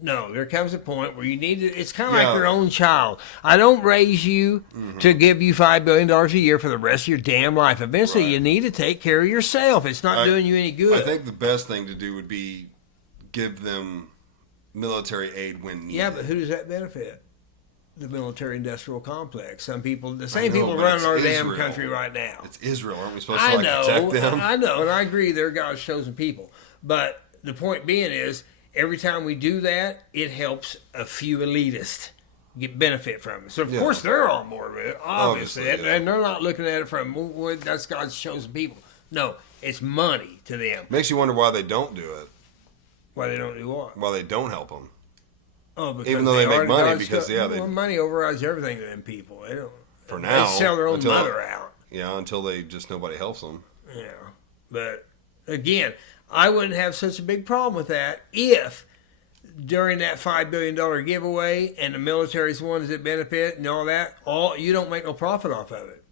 No, there comes a point where you need to. It's kind of like your own child. I don't raise you to give you $5 billion a year for the rest of your damn life. Eventually, you need to take care of yourself. It's not doing you any good. I think the best thing to do would be give them military aid when needed. Yeah, but who does that benefit? The military-industrial complex. Some people, the same people running our damn country right now. It's Israel. Aren't we supposed to protect them? I know, and I agree they're God's chosen people. But the point being is, every time we do that, it helps a few elitists get benefit from it. So, of course, they're on board with it, obviously. And they're not looking at it from, well, that's God's chosen people. No, it's money to them. Makes you wonder why they don't do it. Why they don't do what? Why they don't help them. Oh, because even though they make money, because money overrides everything to them people. They don't. For now, they sell their own mother out. Yeah, until nobody helps them. Yeah. But again, I wouldn't have such a big problem with that if during that $5 billion giveaway and the military's the ones that benefit and all that, you don't make no profit off of it.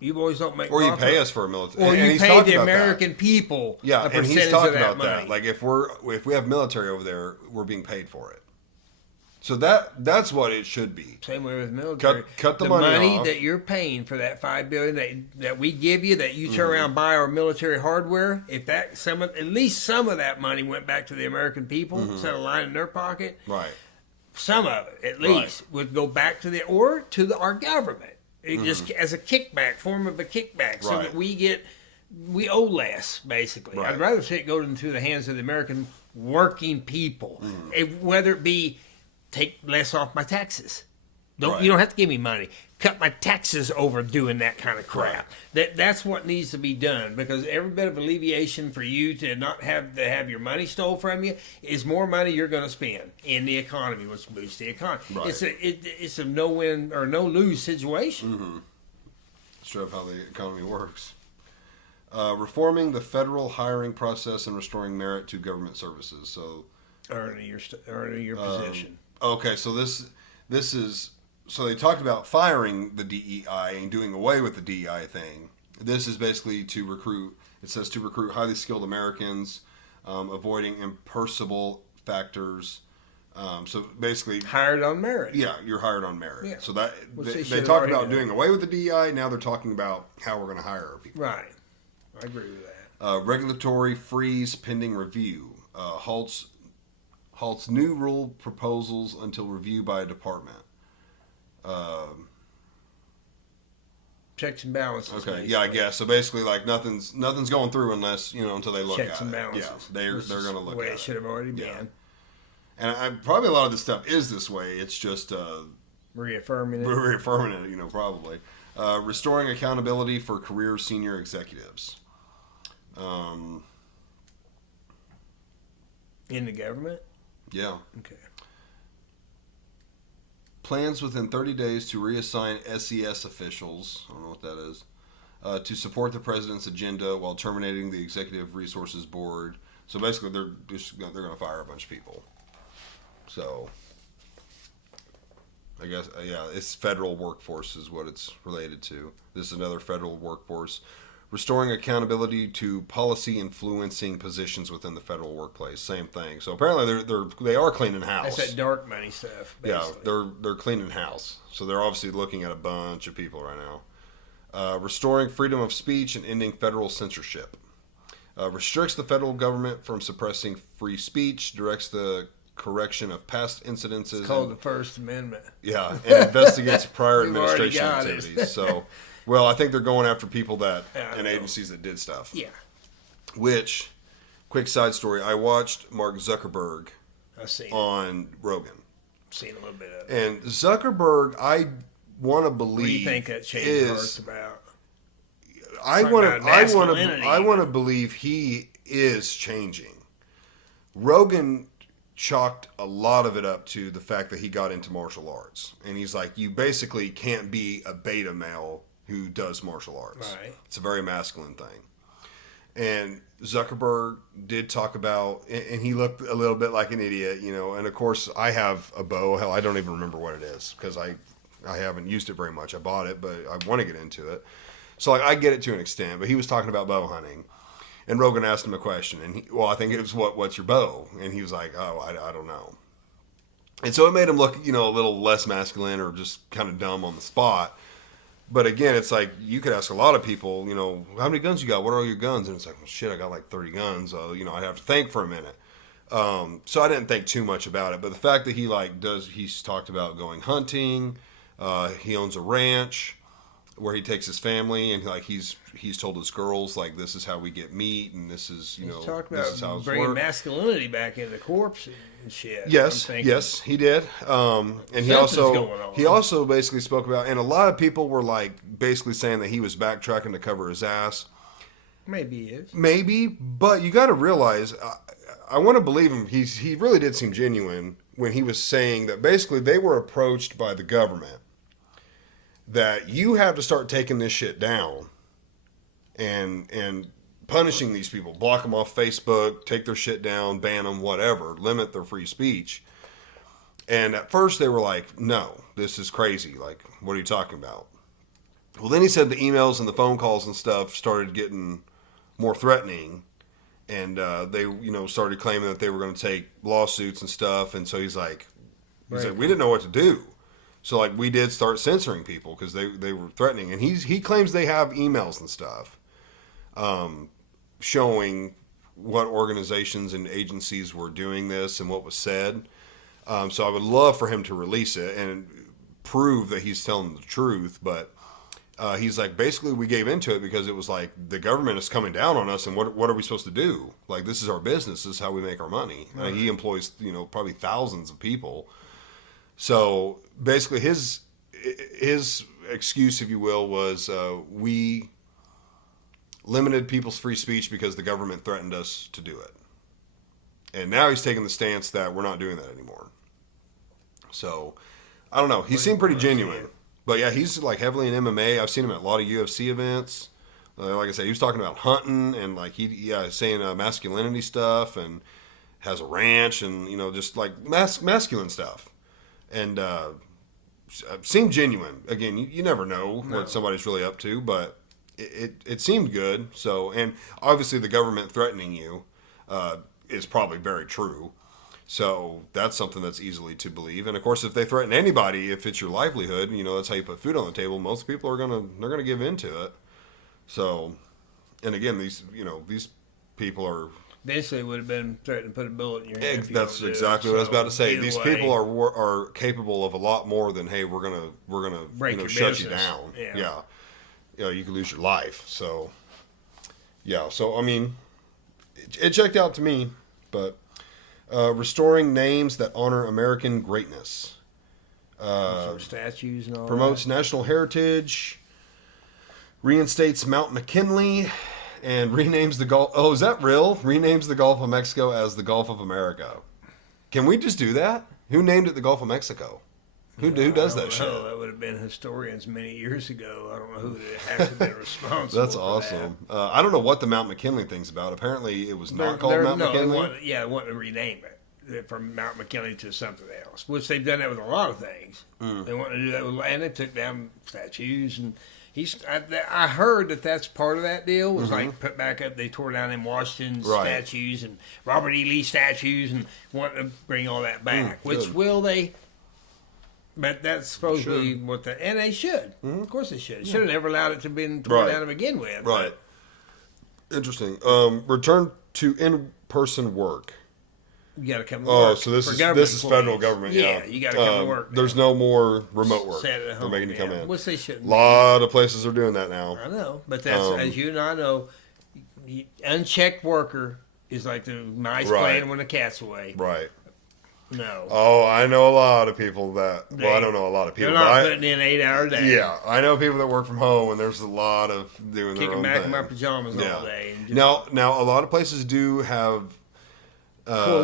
You boys don't make or profit. you pay us for a military, or and you he's pay talking the about American that. people. Yeah, a and percentage he's talking of that about money. that. Like if we have military over there, we're being paid for it. So that's what it should be. Same way with military. Cut the money off. that you're paying for that $5 billion that we give you, that you turn Mm-hmm. around and buy our military hardware. If that at least some of that money went back to the American people instead of lying in their pocket, Right. some of it at least would go back to our government. It just as a kickback, form of a kickback, so that we owe less, basically. Right. I'd rather see it go into the hands of the American working people, whether it be take less off my taxes. You don't have to give me money. Cut my taxes over doing that kind of crap. That's what needs to be done, because every bit of alleviation for you to not have your money stole from you is more money you're going to spend in the economy, which boosts the economy. Right. It's a no win or no lose situation. It's true of how the economy works. Reforming the federal hiring process and restoring merit to government services. So, Earning your position. okay, so this is. So they talked about firing the DEI and doing away with the DEI thing. This is basically to recruit. It says to recruit highly skilled Americans, avoiding impersonal factors. So basically, Hired on merit. yeah, you're hired on merit. Yeah. So that Which they should've talked already about done. doing away with the DEI. Now they're talking about how we're going to hire our people. Right. I agree with that. Regulatory freeze pending review. Halts new rule proposals until review by a department. Checks and balances. Okay, basically. yeah, I guess. So basically, like nothing's going through unless until they look Checks at and it. balances. Yeah, they're going to look the way at it should have already been. Yeah. And probably a lot of this stuff is this way. It's just Reaffirming it. reaffirming it. Probably restoring accountability for career senior executives. In the government? Yeah. Okay. Plans within 30 days to reassign SES officials, I don't know what that is, to support the president's agenda while terminating the Executive Resources Board. So basically, they're going to fire a bunch of people. So, I guess, it's federal workforce is what it's related to. This is another federal workforce. Restoring accountability to policy influencing positions within the federal workplace. Same thing. So apparently they are cleaning house. That's that dark money stuff. Basically. Yeah, they're cleaning house. So they're obviously looking at a bunch of people right now. Restoring freedom of speech and ending federal censorship. Restricts the federal government from suppressing free speech. Directs the correction of past incidences. It's called the First Amendment. Yeah, and investigates prior We've already administration got it. activities. So, well, I think they're going after people and agencies that did stuff. Yeah. Which, quick side story, I watched Mark Zuckerberg I've seen on Rogan. seen a little bit of it. And Zuckerberg, I want to What do believe you think that change is heart's about? I Talking want about to I want masculinity. to I want to believe he is changing. Rogan chalked a lot of it up to the fact that he got into martial arts, and he's like, you basically can't be a beta male who does martial arts. Right. It's a very masculine thing. And Zuckerberg did talk about, and he looked a little bit like an idiot, and of course I have a bow. Hell, I don't even remember what it is because I haven't used it very much. I bought it, but I want to get into it. So I get it to an extent, but he was talking about bow hunting. And Rogan asked him a question, and I think it was, what's your bow? And he was like, oh, I don't know. And so it made him look, a little less masculine or just kind of dumb on the spot. But again, it's like, you could ask a lot of people, how many guns you got? What are all your guns? And it's like, well, shit, I got like 30 guns. I'd have to think for a minute. So I didn't think too much about it. But the fact that he's talked about going hunting. He owns a ranch where he takes his family, and he's told his girls, like, this is how we get meat, and this is Talk this is how about it's bringing worked. masculinity back into the corpse and shit. Yes, I'm thinking, yes, he did. And he Something's going on. also basically spoke about, and a lot of people were like basically saying that he was backtracking to cover his ass. Maybe he is. Maybe, but you got to realize, I want to believe him. He really did seem genuine when he was saying that basically they were approached by the government that you have to start taking this shit down and punishing these people, block them off Facebook, take their shit down, ban them, whatever, limit their free speech. And at first they were like, no, this is crazy. Like, what are you talking about? Well, then he said the emails and the phone calls and stuff started getting more threatening. And they, started claiming that they were going to take lawsuits and stuff. And so he's like, we didn't know what to do. So, like, we did start censoring people because they were threatening. And he claims they have emails and stuff showing what organizations and agencies were doing this and what was said. So I would love for him to release it and prove that he's telling the truth. But he's like, basically, we gave into it because it was like the government is coming down on us, and what are we supposed to do? Like, this is our business. This is how we make our money. Right. He employs, probably thousands of people. So basically, his excuse, if you will, was we limited people's free speech because the government threatened us to do it. And now he's taking the stance that we're not doing that anymore. So, I don't know. He seemed pretty genuine. But yeah, he's like heavily in MMA. I've seen him at a lot of UFC events. Like I said, he was talking about hunting and like saying masculinity stuff and has a ranch and, just like masculine stuff. And seemed genuine. Again, you never know what somebody's really up to, but it seemed good. So, and obviously the government threatening you is probably very true. So that's something that's easily to believe. And of course, if they threaten anybody, if it's your livelihood, that's how you put food on the table. Most people they're gonna give into it. So, and again, these people are basically would have been threatening to put a bullet in your head. That's exactly what I was about to say. These people are capable of a lot more than, hey, we're gonna shut you down. Yeah, you could lose your life. So, yeah. So I mean, it checked out to me, but. Restoring names that honor American greatness. Statues and all promotes national heritage. Reinstates Mount McKinley. And renames the Gulf... Oh, is that real? Renames the Gulf of Mexico as the Gulf of America. Can we just do that? Who named it the Gulf of Mexico? Who does that shit? That would have been historians many years ago. I don't know who actually been responsible. That's awesome. I don't know what the Mount McKinley thing's about. Apparently, it was not called Mount McKinley. They wanted to rename it from Mount McKinley to something else, which they've done that with a lot of things. They want to do that with, and they took down statues. And I heard that's part of that deal was like put back up. They tore down in Washington statues and Robert E. Lee statues and want to bring all that back. Which will they? But that's supposedly what and they should. Mm-hmm. Of course they should. Should have never allowed it to be torn down to begin with. Right. Interesting. Return to in-person work. You got to come to work. Oh, so this is federal government. Yeah, you got to come to work. There's no more remote work. Sat at home. They're making you come in. Which they shouldn't. A lot of places are doing that now. I know, but that's as you and I know, unchecked worker is like the mice playing when the cat's away. Right. No. Oh, I know a lot of people that. Well, I don't know a lot of people. They're not putting in 8-hour days. Yeah, I know people that work from home, and there's a lot of doing their own thing. Kicking back in my pajamas all day. And now, a lot of places do have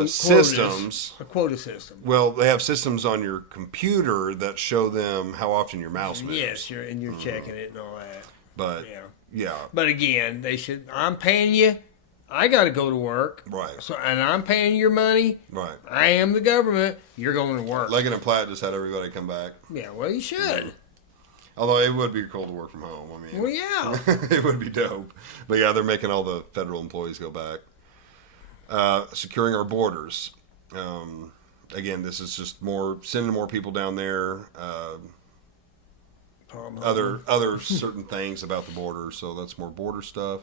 systems. A quota system. Well, they have systems on your computer that show them how often your mouse moves. Yes, you're checking it and all that. But yeah. But again, they should. I'm paying you. I got to go to work. Right. So, and I'm paying your money. Right. I am the government. You're going to work. Leggett and Platt just had everybody come back. Yeah, well, you should. Although it would be cool to work from home. I mean, well, yeah. It would be dope. But yeah, they're making all the federal employees go back. Securing our borders. Again, this is just sending more people down there. Other certain things about the border. So that's more border stuff.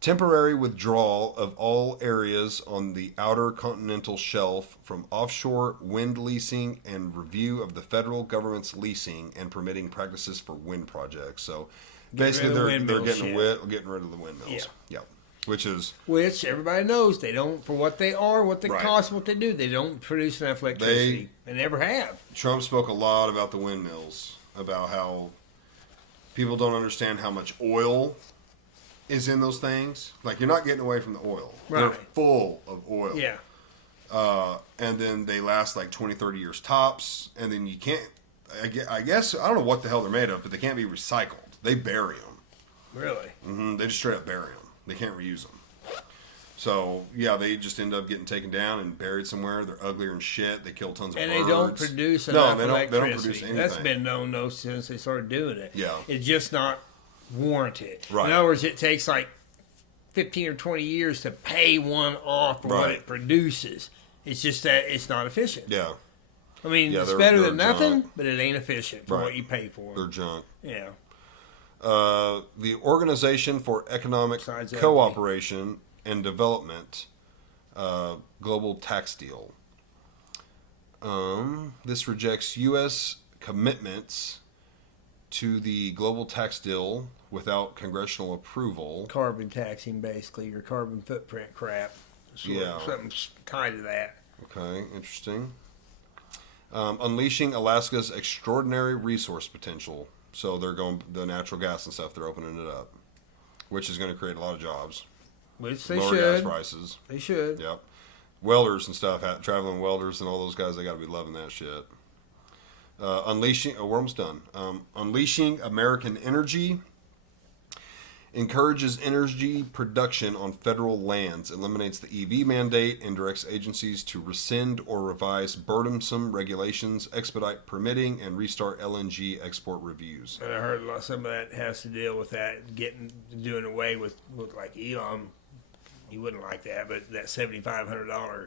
Temporary withdrawal of all areas on the outer continental shelf from offshore wind leasing and review of the federal government's leasing and permitting practices for wind projects. So basically, they're getting rid of the windmills. Yeah. Which everybody knows they don't, for what they are, what they cost, what they do, they don't produce enough electricity. They never have. Trump spoke a lot about the windmills, about how people don't understand how much oil is in those things. Like, you're not getting away from the oil. Right. They're full of oil. Yeah. And then they last like 20, 30 years tops. And then you can't, I guess, I don't know what the hell they're made of, but they can't be recycled. They bury them. Really? Mm-hmm. They just straight up bury them. They can't reuse them. So, yeah, they just end up getting taken down and buried somewhere. They're uglier than shit. They kill tons of birds. And they don't produce enough electricity. They don't produce anything. That's been known, though, since they started doing it. Yeah. It's just not warranted. Right. In other words, it takes like 15 or 20 years to pay one off for what Right. it produces. It's just that it's not efficient. Yeah. I mean, Yeah, it's they're better than nothing, junk. but it ain't efficient for Right. what you pay for. They're junk. Yeah. The Organization for Economic Besides that, Cooperation and Development, Global Tax Deal. This rejects U.S. commitments to the Global Tax Deal without congressional approval. Carbon taxing, basically, your carbon footprint crap. Yeah. Something tied to that. Okay, interesting. Unleashing Alaska's extraordinary resource potential. So they're going, the natural gas and stuff, they're opening it up, which is going to create a lot of jobs. Which they Lower gas should. prices. They should. Yep. Welders and stuff, traveling welders and all those guys, they got to be loving that shit. Unleashing, we're almost done. Unleashing American Energy encourages energy production on federal lands, eliminates the EV mandate, and directs agencies to rescind or revise burdensome regulations, expedite permitting, and restart LNG export reviews. And I heard some of that has to deal with that doing away with like Elon. He wouldn't like that, but that $7,500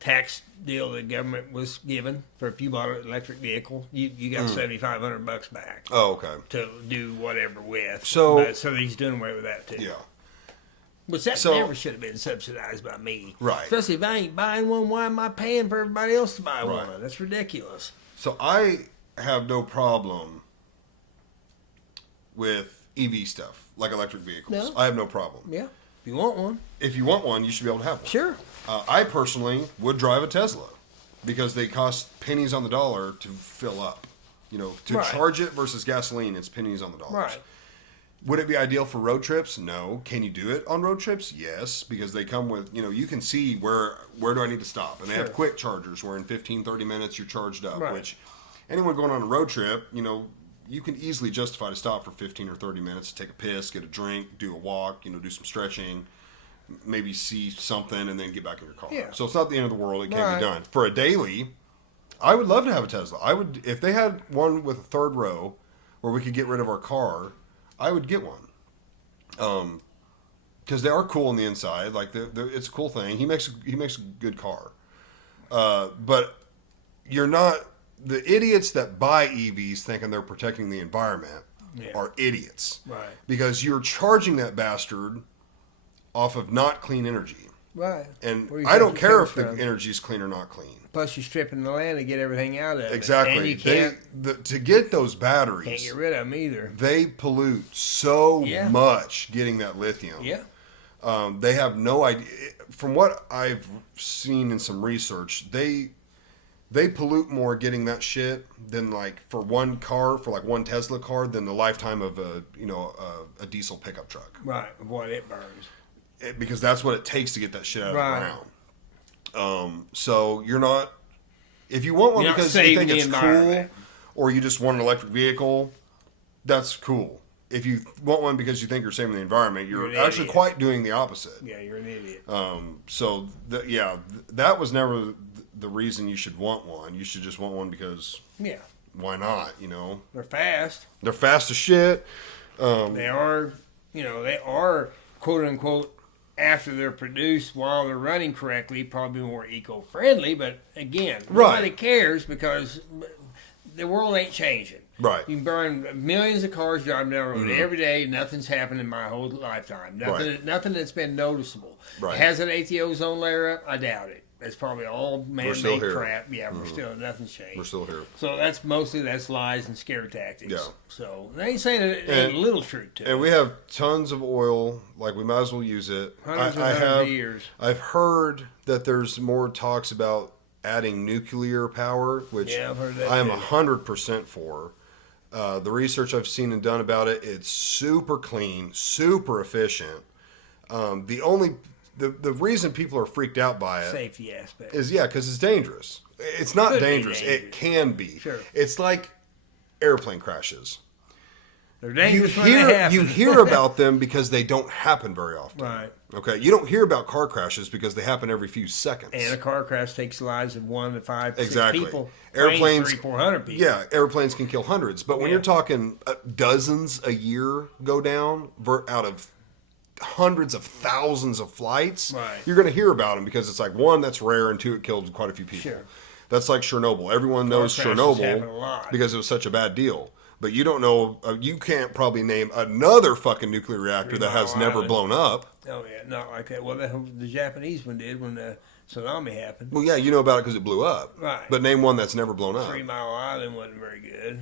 tax deal the government was given for if you bought an electric vehicle, you got $7,500 back. Oh, okay. To do whatever with. So he's doing away with that too. Yeah. Which that So- never should have been subsidized by me. Right. Especially if I ain't buying one, why am I paying for everybody else to buy Right. one? That's ridiculous. So I have no problem with EV stuff, like electric vehicles. No. I have no problem. Yeah. If you want one. If you want one, you should be able to have one. Sure. I personally would drive a Tesla because they cost pennies on the dollar to fill up. You know, to Right. charge it versus gasoline, it's pennies on the dollar. Right. Would it be ideal for road trips? No. Can you do it on road trips? Yes, because they come with, you know, you can see where do I need to stop. And they have Sure. quick chargers where in 15, 30 minutes you're charged up, Right. which anyone going on a road trip, you know, you can easily justify to stop for 15 or 30 minutes, take a piss, get a drink, do a walk, you know, do some stretching, maybe see something, and then get back in your car. Yeah. So it's not the end of the world. It can Right. be done. For a daily, I would love to have a Tesla. I would, if they had one with a third row where we could get rid of our car, I would get one. Because they are cool on the inside. Like it's a cool thing. He makes a good car. But you're not, the idiots that buy EVs thinking they're protecting the environment are idiots. Right. Because you're charging that bastard off of not clean energy. Right. And Where do you I don't think it care comes if the from? energy is clean or not clean. Plus, you're stripping the land to get everything out of it. Exactly. And you can't To get those batteries, get rid of them either. they pollute so Yeah. much getting that lithium. Yeah. They have no idea. From what I've seen in some research, they pollute more getting that shit than like for one car, for like one Tesla car, than the lifetime of a diesel pickup truck. Right. What it burns. Because that's what it takes to get that shit out Right. of the ground. So you're not, if you want one You're not because you saving think the it's cool, environment. or you just want an electric vehicle, that's cool. If you want one because you think you're saving the environment, you're an actually idiot. quite doing the opposite. Yeah, you're an idiot. That was never the reason you should want one. You should just want one because Yeah. why not? You know, They're fast. they're fast as shit. They are, they are, quote unquote, after they're produced while they're running correctly, probably more eco-friendly. But again, nobody cares because the world ain't changing. Right. You can burn millions of cars driving down the road every day. Nothing's happened in my whole lifetime. Nothing that's been noticeable. Right. Has it ate the ozone layer up? I doubt it. That's probably all still man-made here. crap. Yeah, nothing's changed. We're still here. So that's lies and scare tactics. Yeah. So they ain't saying it ain't a little truth to it. And we have tons of oil. Like, we might as well use it. Hundreds and hundreds of years. I've heard that there's more talks about adding nuclear power, which Yeah, I've heard that I am too. 100% for. The research I've seen and done about it, it's super clean, super efficient. The reason people are freaked out by it Safety aspect. is because it's dangerous. It's not Could be dangerous. It dangerous. can be. Sure. It's like airplane crashes. They're dangerous when they happen. You hear about them because they don't happen very often. Right. Okay. You don't hear about car crashes because they happen every few seconds. And a car crash takes the lives of 1 to 5 to 6 Exactly. people. Airplanes, 300-400 people. Yeah, airplanes can kill hundreds. But when you're talking dozens a year go down out of hundreds of thousands of flights, right. You're going to hear about them because it's like, one, that's rare, and two, it killed quite a few people. Sure. That's like Chernobyl. Everyone knows Chernobyl because it was such a bad deal. But you don't know, you can't probably name another fucking nuclear reactor that has never blown up. Oh, yeah, not like that. Well, the Japanese one did when the tsunami happened. Well, yeah, you know about it because it blew up. Right. But name one that's never blown up. 3 Mile Island wasn't very good.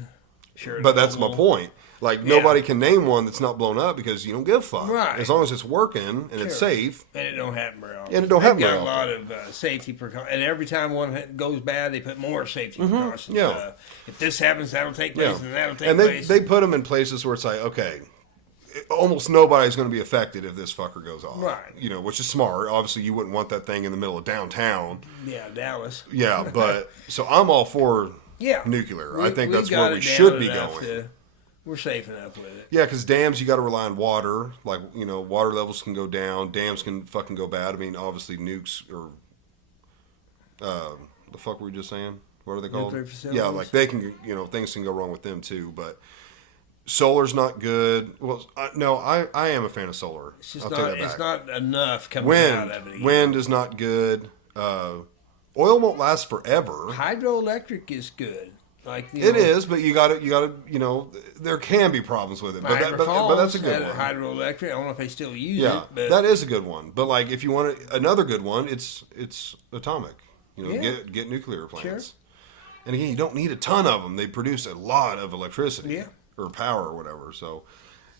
Sure. But that's my point. Like, nobody can name one that's not blown up because you don't give a fuck. Right. As long as it's working and it's safe. And it don't happen very often. And it don't happen very often. often. They've got a lot of safety precautions. And every time one goes bad, they put more safety precautions. Yeah. If this happens, that'll take place, and that'll take and place. they put them in places where it's like, okay, almost nobody's going to be affected if this fucker goes off. Right. You know, which is smart. Obviously, you wouldn't want that thing in the middle of downtown. Yeah, Dallas. Yeah, but so I'm all for nuclear. I think that's where we should be going. We're safe enough with it. Yeah, because dams, you got to rely on water. Like, you know, water levels can go down. Dams can fucking go bad. I mean, obviously, nukes or the fuck were we just saying? What are they called? Nuclear facilities? Yeah, like they can, you know, things can go wrong with them too. But solar's not good. Well, no, I am a fan of solar. It's just it's not enough coming out of it. Wind is not good. Oil won't last forever. Hydroelectric is good. Like it is, but you got to, you know, there can be problems with it. But that's a good one. Hydroelectric. I don't know if they still use it. But that is a good one. But like, if you want another good one, it's atomic. You know, get nuclear plants. Sure. And again, you don't need a ton of them. They produce a lot of electricity or power or whatever. So,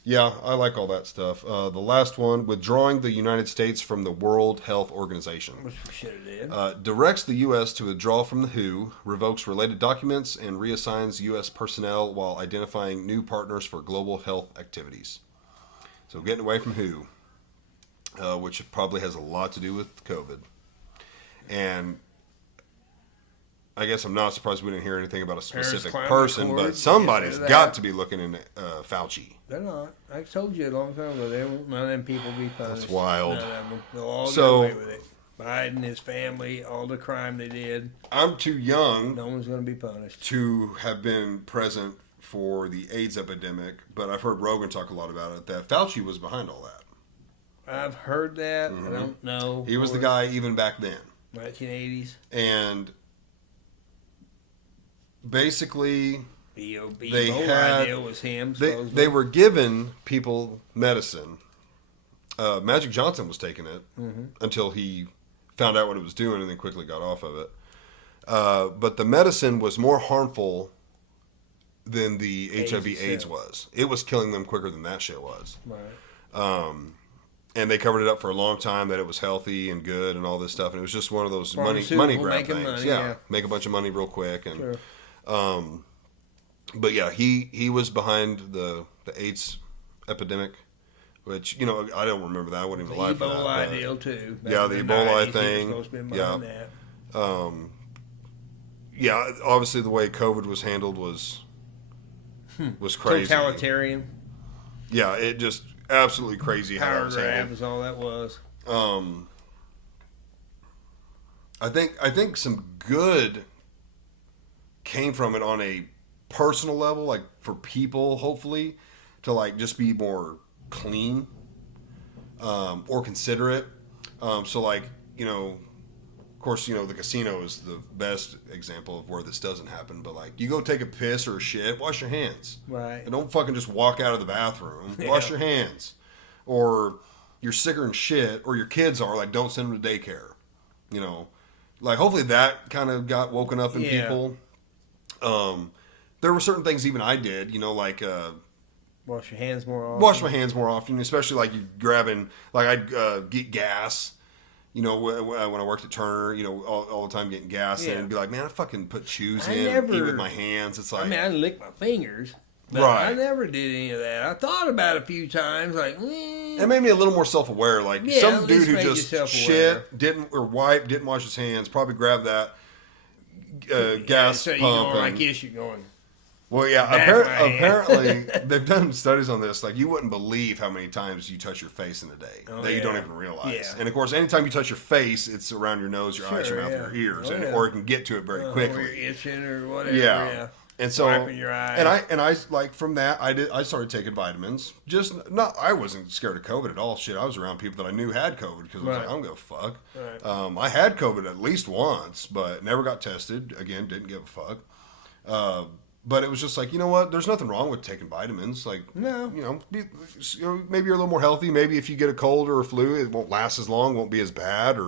yeah, I like all that stuff. The last one, withdrawing the United States from the World Health Organization. Which we should have did. Directs the U.S. to withdraw from the WHO, revokes related documents, and reassigns U.S. personnel while identifying new partners for global health activities. So getting away from WHO, which probably has a lot to do with COVID. And I guess I'm not surprised we didn't hear anything about a specific person, but somebody's got to be looking into Fauci. They're not. I told you a long time ago, none of them people be punished. That's wild. They'll all get away with it. Biden, his family, all the crime they did. I'm too young. No one's going to be punished. To have been present for the AIDS epidemic, but I've heard Rogan talk a lot about it, that Fauci was behind all that. I've heard that. I don't know. He was the guy even back then. 1980s. And basically, the idea was him. They were giving people medicine. Magic Johnson was taking it until he found out what it was doing and then quickly got off of it. But the medicine was more harmful than the HIV/AIDS was. It was killing them quicker than that shit was. Right. And they covered it up for a long time that it was healthy and good and all this stuff. And it was just one of those money grab things. Money, make a bunch of money real quick. And sure. But yeah, he was behind the AIDS epidemic, which, you know, I don't remember that. I wasn't even alive for that. The Ebola deal too. Yeah, the Ebola thing. Yeah, obviously the way COVID was handled was crazy. Totalitarian. Yeah, it just absolutely crazy how it was handled. Was all that was. I think some good came from it on a personal level, like for people, hopefully, to like just be more clean or considerate. So like, you know, of course, you know, the casino is the best example of where this doesn't happen, but like, you go take a piss or a shit, wash your hands. Right. And don't fucking just walk out of the bathroom. Wash your hands. Or you're sicker than shit, or your kids are, like, don't send them to daycare. You know, like, hopefully that kind of got woken up in people. There were certain things even I did, you know, like wash your hands more often. Wash my hands more often, especially like you grabbing, like I'd get gas. You know, when I worked at Turner, you know, all the time getting gas in and be like, man, I fucking put chews in, eat with my hands. It's like, I mean, I lick my fingers. But I never did any of that. I thought about it a few times, like, It made me a little more self-aware. Like, some dude who just shit, didn't wash his hands, probably grabbed that gas pump. You going like this, you're going. Well, yeah, Back of my hand. apparently they've done studies on this. Like, you wouldn't believe how many times you touch your face in a day that you don't even realize. Yeah. And of course, anytime you touch your face, it's around your nose, your eyes, your mouth, your ears, or it can get to it very quickly. Or you're itching or whatever. Yeah. And so, wiping your eyes. and I like from that, I started taking vitamins. I wasn't scared of COVID at all. Shit, I was around people that I knew had COVID because I was like, I don't give a fuck. Right. I had COVID at least once, but never got tested. Again, didn't give a fuck. But it was just like, you know what? There's nothing wrong with taking vitamins. Like, No. maybe you're a little more healthy. Maybe if you get a cold or a flu, it won't last as long, won't be as bad,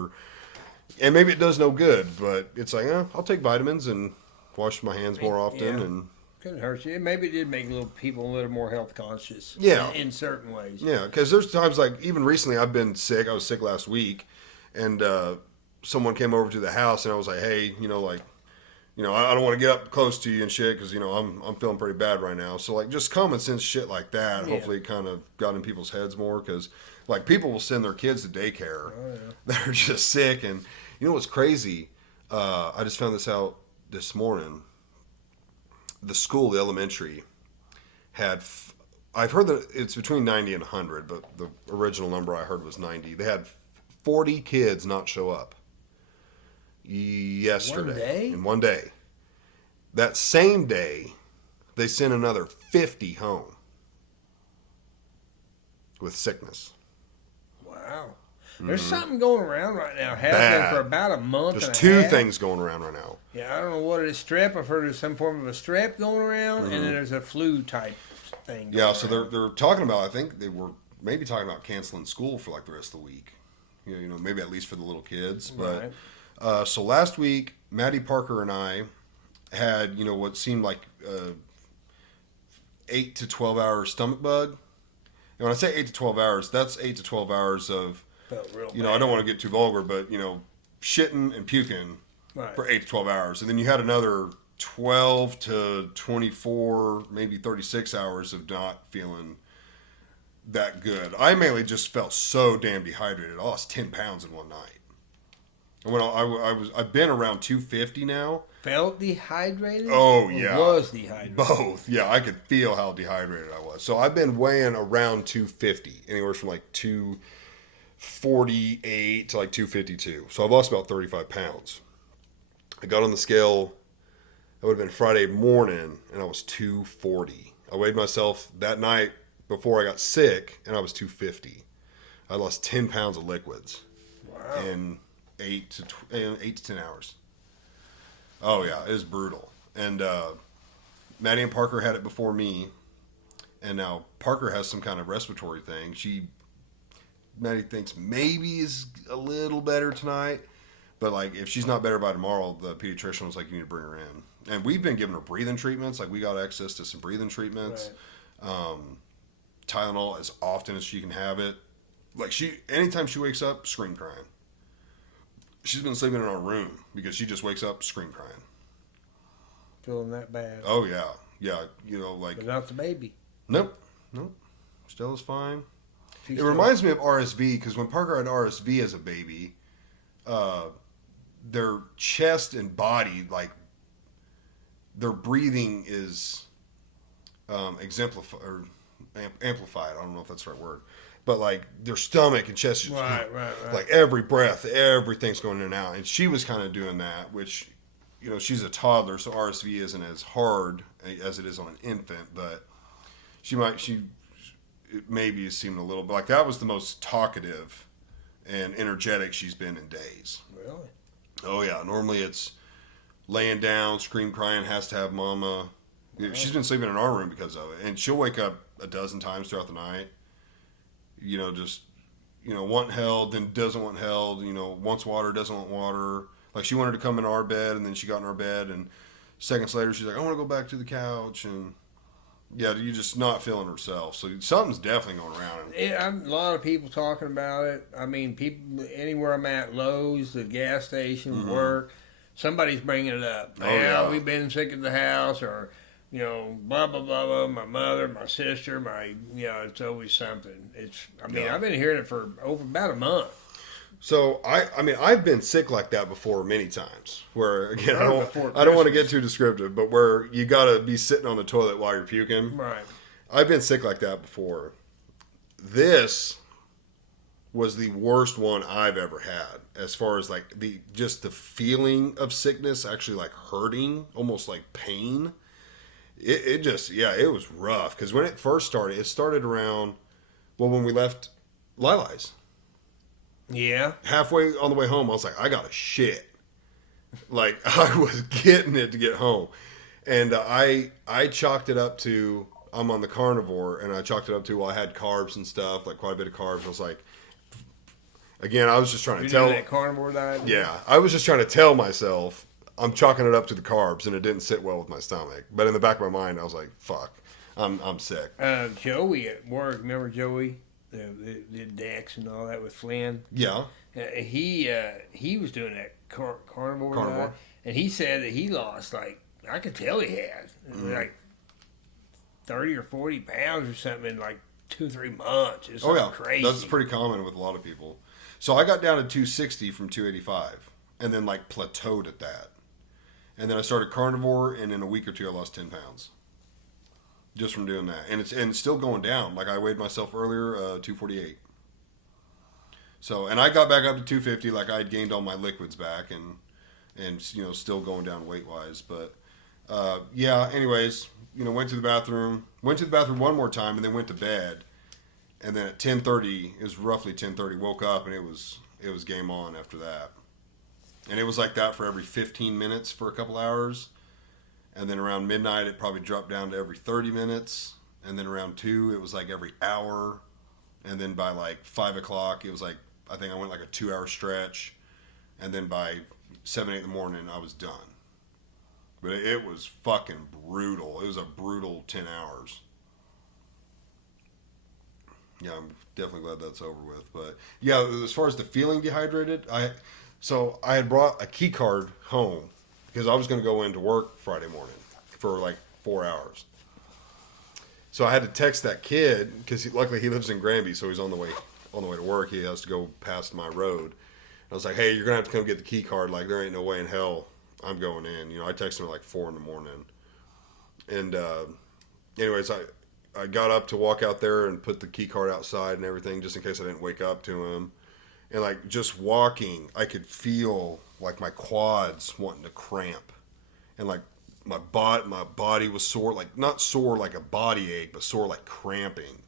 and maybe it does no good. But it's like, I'll take vitamins and wash my hands more often, and couldn't hurt you. Maybe it did make people a little more health conscious. Yeah. In certain ways. Yeah, because there's times like even recently I've been sick. I was sick last week, and someone came over to the house, and I was like, hey, I don't want to get up close to you and shit because I'm feeling pretty bad right now. So like just common sense shit like that. Yeah. Hopefully, it kind of got in people's heads more because like people will send their kids to daycare that are just sick, and you know what's crazy? I just found this out this morning. The school, the elementary, had. I've heard that it's between 90 and 100, but the original number I heard was 90. They had 40 kids not show up yesterday. One day? In one day. That same day, they sent another 50 home with sickness. Wow. There's something going around right now. Has Bad. been for about a month. There's and a two half. things going around right now. Yeah, I don't know what it is. Strep. I've heard there's some form of a strep going around, and then there's a flu type thing. Yeah, so they're talking about. I think they were maybe talking about canceling school for like the rest of the week. Maybe at least for the little kids. But so last week, Maddie Parker and I had what seemed like 8 to 12 hour stomach bug. And when I say 8 to 12 hours, that's 8 to 12 hours of I don't want to get too vulgar, but shitting and puking for 8 to 12 hours, and then you had another 12 to 24, maybe 36 hours of not feeling that good. I mainly just felt so damn dehydrated. I lost 10 pounds in one night. And when I've been around 250 now. Felt dehydrated? Oh, Or yeah. was dehydrated? Both. Yeah, I could feel how dehydrated I was. So I've been weighing around 250, anywhere from like 248 to like 252. So I've lost about 35 pounds. I got on the scale, that would have been Friday morning, and I was 240. I weighed myself that night before I got sick, and I was 250. I lost 10 pounds of liquids in 8 to 10 hours. Oh, yeah, it was brutal. And Maddie and Parker had it before me, and now Parker has some kind of respiratory thing. Maddie thinks maybe is a little better tonight, but like if she's not better by tomorrow, the pediatrician was like, you need to bring her in. And we've been giving her breathing treatments. Like we got access to some breathing treatments, Tylenol as often as she can have it. Like anytime she wakes up, scream crying. She's been sleeping in our room because she just wakes up, scream crying. Feeling that bad. Oh yeah, like. But not the baby. Nope. Stella's fine. It reminds me of RSV because when Parker had RSV as a baby, their chest and body, like their breathing is exemplified or amplified. I don't know if that's the right word, but like their stomach and chest, right. Like every breath, everything's going in and out. And she was kind of doing that, which she's a toddler, so RSV isn't as hard as it is on an infant, but it maybe seemed a little bit like that was the most talkative and energetic she's been in days. Really? Oh yeah. Normally it's laying down, scream crying, has to have mama. She's been sleeping in our room because of it, and she'll wake up a dozen times throughout the night. Want held, then doesn't want held. Wants water, doesn't want water. Like she wanted to come in our bed, and then she got in our bed, and seconds later she's like, I want to go back to the couch, and yeah, you're just not feeling herself. So something's definitely going around. Yeah, a lot of people talking about it. I mean, people anywhere I'm at, Lowe's, the gas station, work, somebody's bringing it up. Yeah, we've been sick at the house, or blah blah blah blah. My mother, my sister, it's always something. I've been hearing it for over about a month. So I mean, I've been sick like that before many times. Where again, Before I don't want to Christmas. get too descriptive, but where you gotta be sitting on the toilet while you're puking. Right. I've been sick like that before. This was the worst one I've ever had, as far as like the feeling of sickness, actually like hurting, almost like pain. It just it was rough because when it started around when we left Lily's. Yeah. Halfway on the way home, I was like, I got to shit. Like I was getting it to get home, and I chalked it up to I'm on the carnivore, and I chalked it up to I had carbs and stuff, like quite a bit of carbs. I was like, again, I was just trying to tell that carnivore diet. Yeah, I was just trying to tell myself I'm chalking it up to the carbs, and it didn't sit well with my stomach. But in the back of my mind, I was like, fuck, I'm sick. Joey at work, remember Joey? The Dex and all that with Flynn. Yeah. He was doing that carnivore diet, and he said that he lost I could tell he had like 30 or 40 pounds or something in like 2-3 months. It's crazy. That's pretty common with a lot of people. So I got down to 260 from 285, and then like plateaued at that, and then I started carnivore, and in a week or two I lost 10 pounds. Just from doing that, and it's still going down. Like I weighed myself earlier, 248. So, and I got back up to 250. Like I had gained all my liquids back, and still going down weight wise. But anyways, went to the bathroom one more time, and then went to bed. And then at 10:30, it was roughly 10:30, woke up, and it was game on after that. And it was like that for every 15 minutes for a couple hours. And then around midnight, it probably dropped down to every 30 minutes. And then around 2, it was like every hour. And then by like 5 o'clock, it was like, I think I went like a 2-hour stretch. And then by 7, 8 in the morning, I was done. But it was fucking brutal. It was a brutal 10 hours. Yeah, I'm definitely glad that's over with. But yeah, as far as the feeling dehydrated, I had brought a key card home. Because I was going to go into work Friday morning for like 4 hours. So I had to text that kid because luckily he lives in Granby, so he's on the way to work. He has to go past my road. I was like, "Hey, you're gonna have to come get the key card. Like there ain't no way in hell I'm going in." I texted him at like 4 in the morning. And anyways, I got up to walk out there and put the key card outside and everything, just in case I didn't wake up to him. And like just walking, I could feel like my quads wanting to cramp, and like my body was sore, like not sore like a body ache, but sore like cramping.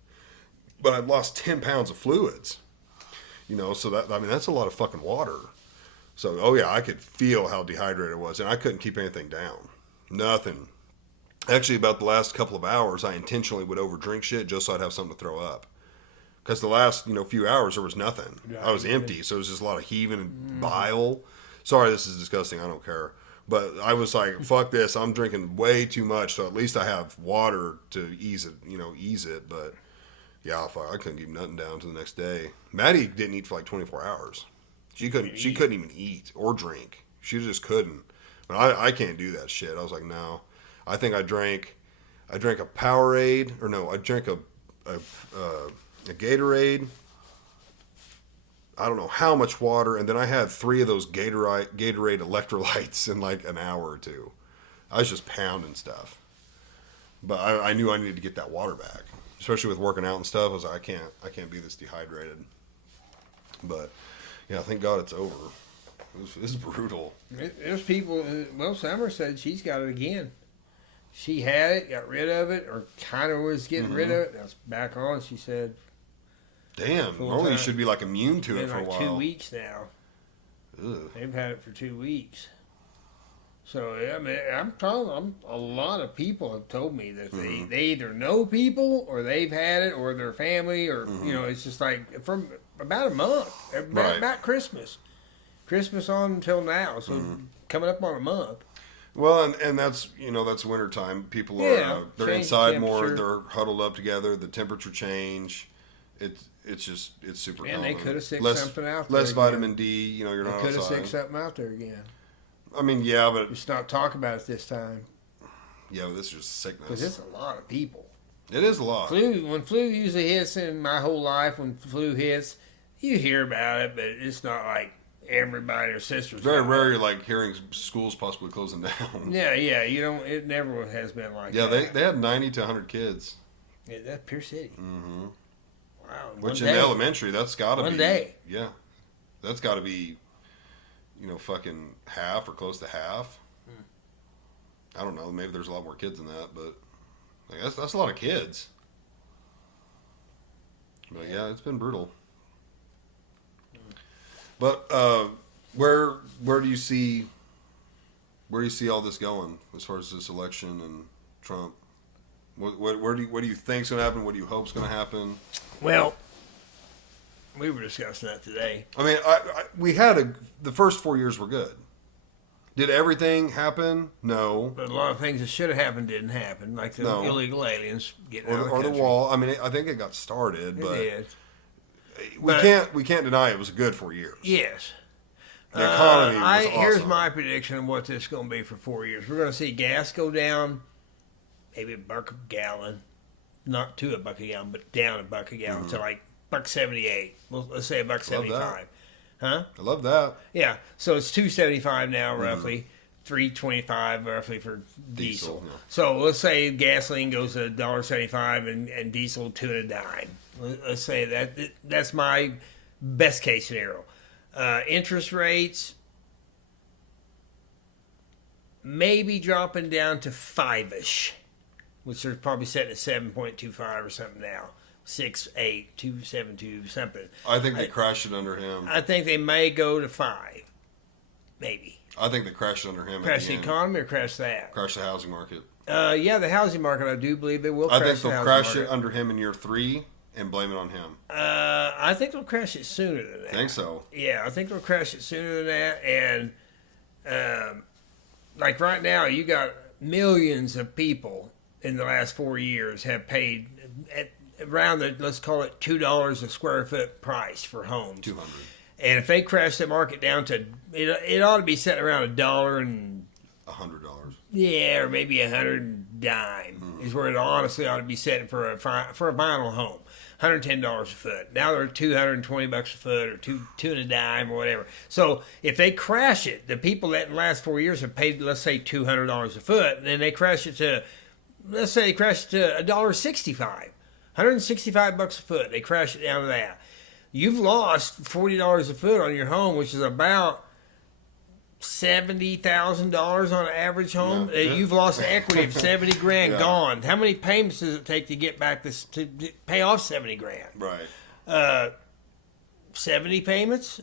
But I'd lost 10 pounds of fluids, so that's a lot of fucking water. So I could feel how dehydrated I was, and I couldn't keep anything down, nothing. Actually, about the last couple of hours, I intentionally would overdrink shit just so I'd have something to throw up. Because the last few hours there was nothing. I was empty, so it was just a lot of heaving and bile. Sorry, this is disgusting. I don't care. But I was like, fuck this. I'm drinking way too much, so at least I have water to ease it. But yeah, fuck, I couldn't keep nothing down to the next day. Maddie didn't eat for like 24 hours. She couldn't even eat or drink. She just couldn't. But I can't do that shit. I was like, no. I think I drank a Powerade, or no, I drank a Gatorade. I don't know how much water, and then I had 3 of those Gatorade electrolytes in like an hour or two. I was just pounding stuff, but I knew I needed to get that water back, especially with working out and stuff. I was like, I can't be this dehydrated. But yeah, thank God it's over. It's brutal. There's people. Well, Summer said she's got it again. She had it, got rid of it, or kind of was getting rid of it. Now it's back on. She said. Damn, normally you should be like immune to it for a like while. 2 weeks now. Ugh. They've had it for 2 weeks. So I mean, a lot of people have told me that they either know people or they've had it or their family or it's just like from about a month, about Christmas on until now. So coming up on a month. Well, and that's that's winter time. People are they're inside more. They're huddled up together. The temperature change. It's super common. And they could have sick something out there. Less vitamin D, you're not outside. They could have sick something out there again. I mean, yeah, but... Just not talk about it this time. Yeah, but this is just sickness. Because it's a lot of people. It is a lot. When flu usually hits in my whole life, when flu hits, You hear about it, but it's not like everybody or sisters. Very rare you're like hearing schools possibly closing down. Yeah, you don't. It never has been like Yeah, that. they had 90 to 100 kids. Yeah, that's Pierce City. Mm-hmm. Wow. Which in the elementary, that's got to be. One day. Yeah. That's got to be, fucking half or close to half. I don't know. Maybe there's a lot more kids than that, but like, that's a lot of kids. But yeah, it's been brutal. But where do you see all this going as far as this election and Trump? What do you think's going to happen? What do you hope's going to happen? Well, we were discussing that today. I mean, we had the first 4 years were good. Did everything happen? No. But a lot of things that should have happened didn't happen, like the illegal aliens getting out of the or the country. wall. I mean, I think it got started, but did. we can't deny it was a good 4 years. Yes. The economy was awesome. Here's my prediction of what this is going to be for 4 years. We're going to see gas go down, maybe $1 a gallon, not to $1 a gallon, but down $1 a gallon to like $1.78. Well, let's say $1.75. Huh? I love that. Yeah. So it's $2.75 now, roughly. $3.25 roughly for diesel. Yeah. So let's say gasoline goes to $1.75 and diesel to a dime. Let's say that's my best case scenario. Interest rates maybe dropping down to 5-ish, which they're probably setting at 7.25 or something now. 6.8, 2.72, something. I think they crashed it under him. I think they may go to 5, maybe. I think they crashed it under him. Crash the economy or crash that? Crash the housing market. Yeah, the housing market. I do believe they will. I Crash think they'll the crash housing it under him in year 3 and blame it on him. I think they'll crash it sooner than that. I think so. Yeah, I think they'll crash it sooner than that. And like right now, you got millions of people in the last 4 years have paid around the, let's call it $2 a square foot price for homes. 200. And if they crash the market down to, it ought to be set around $1 and $100. yeah, or maybe 100 dime is where it honestly ought to be setting for a vinyl home. $110 a foot. Now they're $220 a foot or two and a dime or whatever. So if they crash it, the people that in the last 4 years have paid, let's say $200 a foot, and then they crash it to, let's say they crash it to $1.65, $165 a foot. They crash it down to that. You've lost $40 a foot on your home, which is about $70,000 on an average home. Yeah. You've lost equity of $70,000 Yeah. gone. How many payments does it take to get back this to pay off $70,000? Right. 70 payments.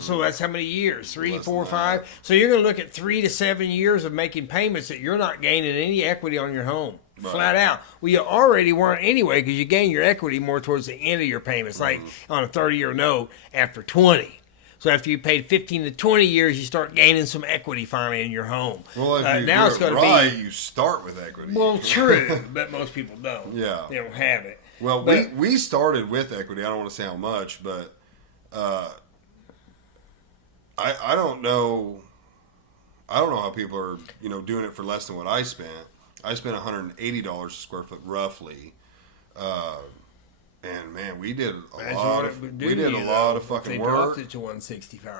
So that's how many years? 3, Less 4, than 5. that. So you're going to look at 3 to 7 years of making payments that you're not gaining any equity on your home. Right. Flat out. Well, you already weren't anyway because you gain your equity more towards the end of your payments, like on a 30-year note after 20. So after you paid 15 to 20 years, you start gaining some equity finally in your home. Well, if you now do it's it going right, to be you start with equity. well, true, but most people don't. Yeah. They don't have it. Well, But- we started with equity. I don't want to say how much, but I don't know. I don't know how people are doing it for less than what I spent. I spent $180 a square foot roughly, and man, we did a lot of fucking They work. dropped it to 165.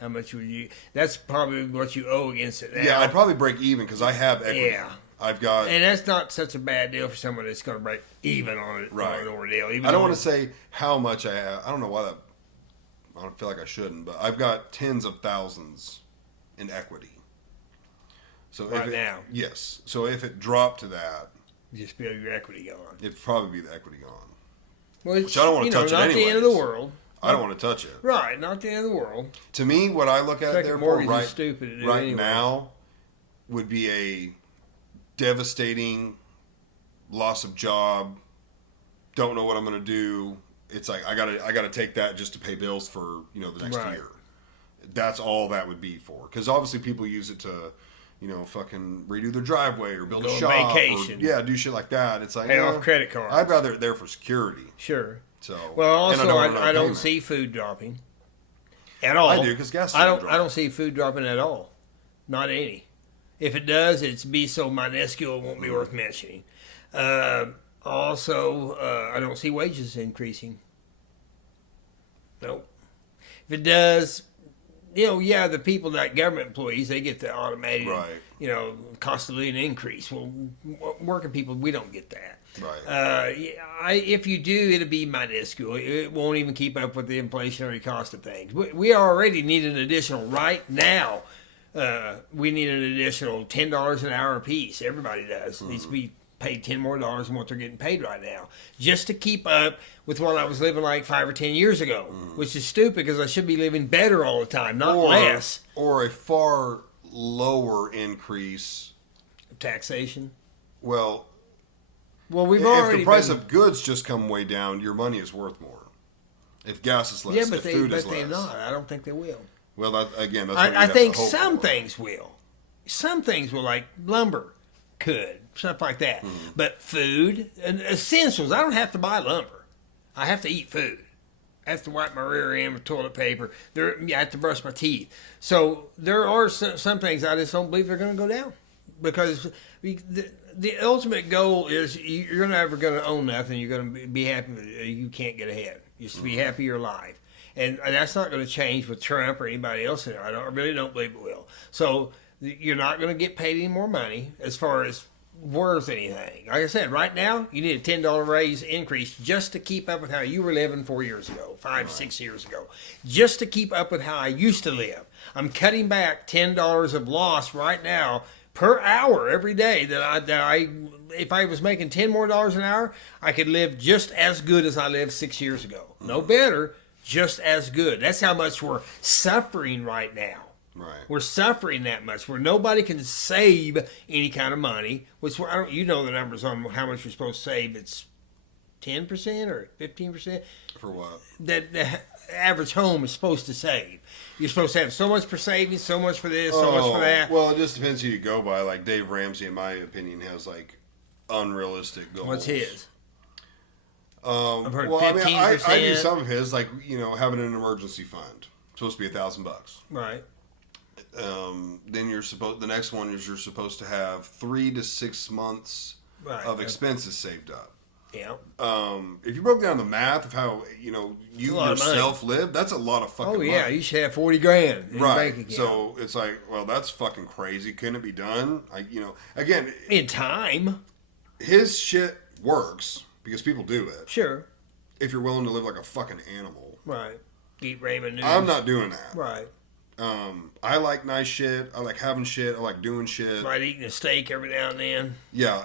How much would you? That's probably what you owe against it now. Yeah, I'd probably break even because I have equity. Yeah. I've got. And that's not such a bad deal for someone that's going to break even on it. Right. On an ordeal. Even I don't though- want to say how much I have. I don't know why that. I don't feel like I shouldn't, but I've got tens of thousands in equity. So Right if it, now. yes. So if it dropped to that, You just feel your equity gone. it'd probably be the equity gone. Well, Which I don't want to touch it not the end of the anyways. world. I don't want to touch it. Right, not the end of the world. To me, what I look at Second there for mortgage is right, stupid to do right anyway. now would be a devastating loss of job. Don't know what I'm going to do. It's like I gotta take that just to pay bills for the next Right. year. That's all that would be for. Because obviously people use it to fucking redo their driveway or build Go a on shop. vacation. Or, do shit like that. It's like Pay off credit cards. I'd rather it there for security. Sure. So Well, and also, want another I don't payment. see food dropping at all. I do because gas. I don't. drop. I don't see food dropping at all. Not any. If it does, it's be so minuscule it won't be worth mentioning. Also, I don't see wages increasing. Nope. If it does, yeah, the people like government employees, they get the automated, right. Cost of living increase. Well, working people, we don't get that. Right. If you do, it'll be minuscule. It won't even keep up with the inflationary cost of things. We already need an additional right now. We need an additional $10 an hour apiece. Everybody does. Needs to be paid $10 more than what they're getting paid right now, just to keep up with what I was living like 5 or 10 years ago, which is stupid because I should be living better all the time, not less. Or a far lower increase. Taxation. Well, we've if already the price of goods just come way down, your money is worth more. If gas is less, if food is less. They're not. I don't think they will. Well, that's what I think some things will. Some things will, like lumber, could. Stuff like that. But food and essentials, I don't have to buy lumber. I have to eat food. I have to wipe my rear end with toilet paper. I have to brush my teeth. So there are some things I just don't believe they're going to go down. Because the ultimate goal is you're never going to own nothing. You're going to be happy you can't get ahead. You should be happy you're alive. And that's not going to change with Trump or anybody else in there. I really don't believe it will. So you're not going to get paid any more money as far as worth anything. Like I said, right now, you need a $10 raise increase just to keep up with how you were living 4 years ago, 5, 6 years ago. Just to keep up with how I used to live. I'm cutting back $10 of loss right now per hour every day that I if I was making $10 more an hour, I could live just as good as I lived 6 years ago. No better, just as good. That's how much we're suffering right now. Right. We're suffering that much where nobody can save any kind of money. Which the numbers on how much you're supposed to save. It's 10% or 15%. For what? That the average home is supposed to save. You're supposed to have so much for savings, so much for this, so much for that. Well, it just depends who you go by. Like Dave Ramsey, in my opinion, has like unrealistic goals. What's his? I've heard 15%. I do some of his, like having an emergency fund. It's supposed to be $1,000. Right. Then the next one is you're supposed to have 3 to 6 months of expenses saved up. Yeah. If you broke down the math of how you yourself live, that's a lot of fucking money. Oh yeah, you should have $40,000 in your bank account. So it's like, well, that's fucking crazy. Couldn't it be done? Again, in time, his shit works because people do it. Sure. If you're willing to live like a fucking animal. Right. Eat ramen noodles. I'm not doing that. Right. I like nice shit. I like having shit. I like doing shit. Right, eating a steak every now and then. Yeah.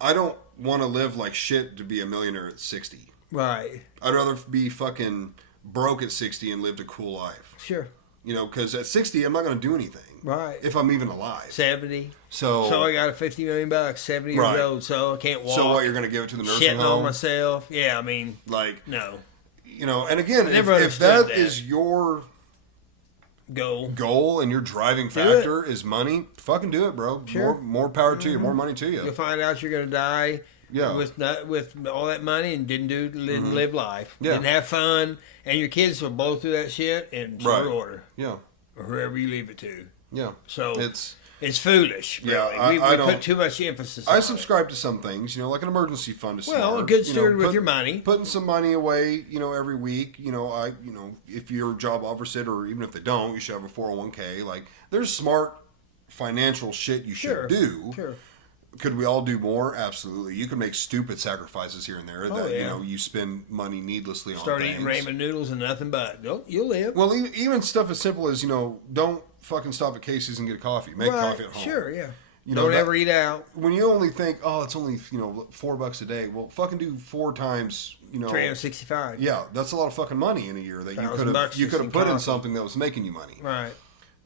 I don't want to live like shit to be a millionaire at 60. Right. I'd rather be fucking broke at 60 and lived a cool life. Sure. Because at 60, I'm not going to do anything. Right. If I'm even alive. 70. So I got a $50 million, 70 years old, so I can't walk. So what, you're going to give it to the nursing home? Shitting on myself. Yeah, I mean. Like. No. And again, if that is your goal and your driving factor is money, fucking do it, bro. Sure. More power to you, more money to you. You'll find out you're going to die Yeah. with all that money and didn't live life. Yeah. Didn't have fun, and your kids will blow through that shit in short order. Yeah. Or whoever you leave it to. Yeah. So it's foolish, really. Yeah, we put too much emphasis on I subscribe to some things, like an emergency fund is smart. A good steward with your money. Putting some money away, every week, if your job offers it, or even if they don't, you should have a 401k. Like, there's smart financial shit you should do. Sure. Could we all do more? Absolutely. You can make stupid sacrifices here and there that, you spend money needlessly on Start eating ramen noodles and nothing but. You'll live. Well, even stuff as simple as, don't fucking stop at Casey's and get a coffee. Make coffee at home. Sure, yeah. Don't ever eat out. When you only think, it's only, $4 a day. Well, fucking do 4 times, 365. Yeah, that's a lot of fucking money in a year that you could have put in something that was making you money. Right.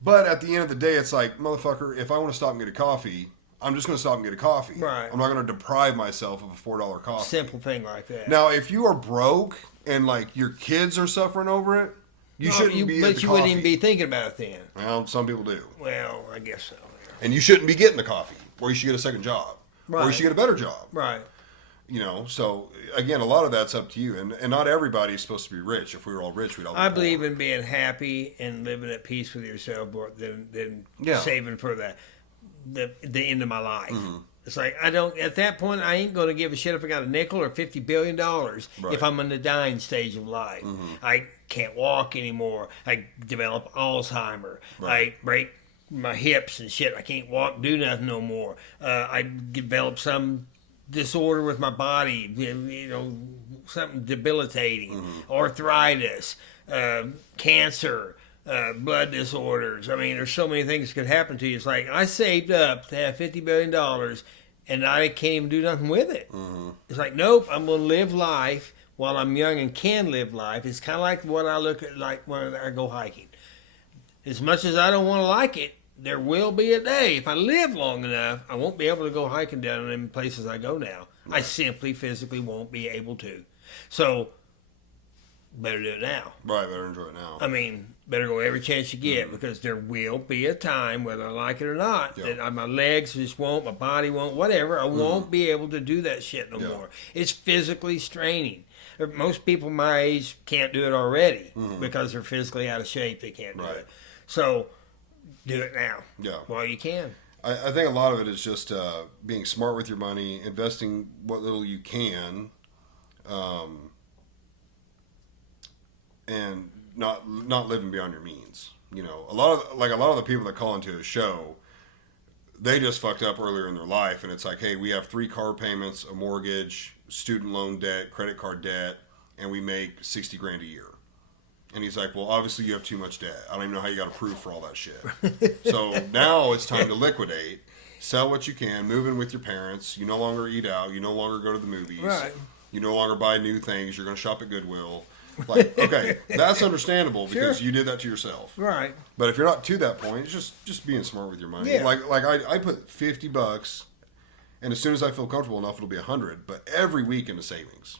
But at the end of the day, it's like, motherfucker, if I want to stop and get a coffee, I'm just going to stop and get a coffee. Right. I'm not going to deprive myself of a $4 coffee. Simple thing like that. Now, if you are broke and like your kids are suffering over it, you shouldn't be. But you wouldn't even be thinking about it then. Well, some people do. Well, I guess so. Yeah. And you shouldn't be getting the coffee, or you should get a second job, or you should get a better job. Right. So again, a lot of that's up to you, and not everybody is supposed to be rich. If we were all rich, we'd all. I believe in being happy and living at peace with yourself, more than saving for the end of my life. Mm-hmm. It's like, at that point, I ain't going to give a shit if I got a nickel or $50 billion if I'm in the dying stage of life. I can't walk anymore. I develop Alzheimer. I break my hips and shit. I can't walk, do nothing no more. I develop some disorder with my body, something debilitating, arthritis, cancer, blood disorders. I mean, there's so many things that could happen to you. It's like, I saved up to have $50 billion and I can't even do nothing with it. It's like, nope, I'm going to live life while I'm young and can live life. It's kind of like what I look at like when I go hiking. As much as I don't want to like it, there will be a day, if I live long enough, I won't be able to go hiking down in places I go now. Right. I simply physically won't be able to. So, better do it now. Right, better enjoy it now. I mean, better go every chance you get, because there will be a time, whether I like it or not, that my legs just won't, my body won't, whatever. I won't be able to do that shit no more. It's physically straining. Most people my age can't do it already because they're physically out of shape. They can't do it. So, do it now while you can. I think a lot of it is just being smart with your money, investing what little you can, and not living beyond your means. A lot of the people that call into a show, they just fucked up earlier in their life, and it's like, hey, we have 3 car payments, a mortgage, student loan debt, credit card debt, and we make $60,000 a year. And he's like, well, obviously you have too much debt. I don't even know how you got approved for all that shit. So now it's time to liquidate, sell what you can, move in with your parents. You no longer eat out. You no longer go to the movies. Right. You no longer buy new things. You're going to shop at Goodwill. Like, okay, that's understandable because you did that to yourself. Right. But if you're not to that point, it's just being smart with your money. Yeah. Like I put $50, and as soon as I feel comfortable enough, it'll be $100. But every week into savings.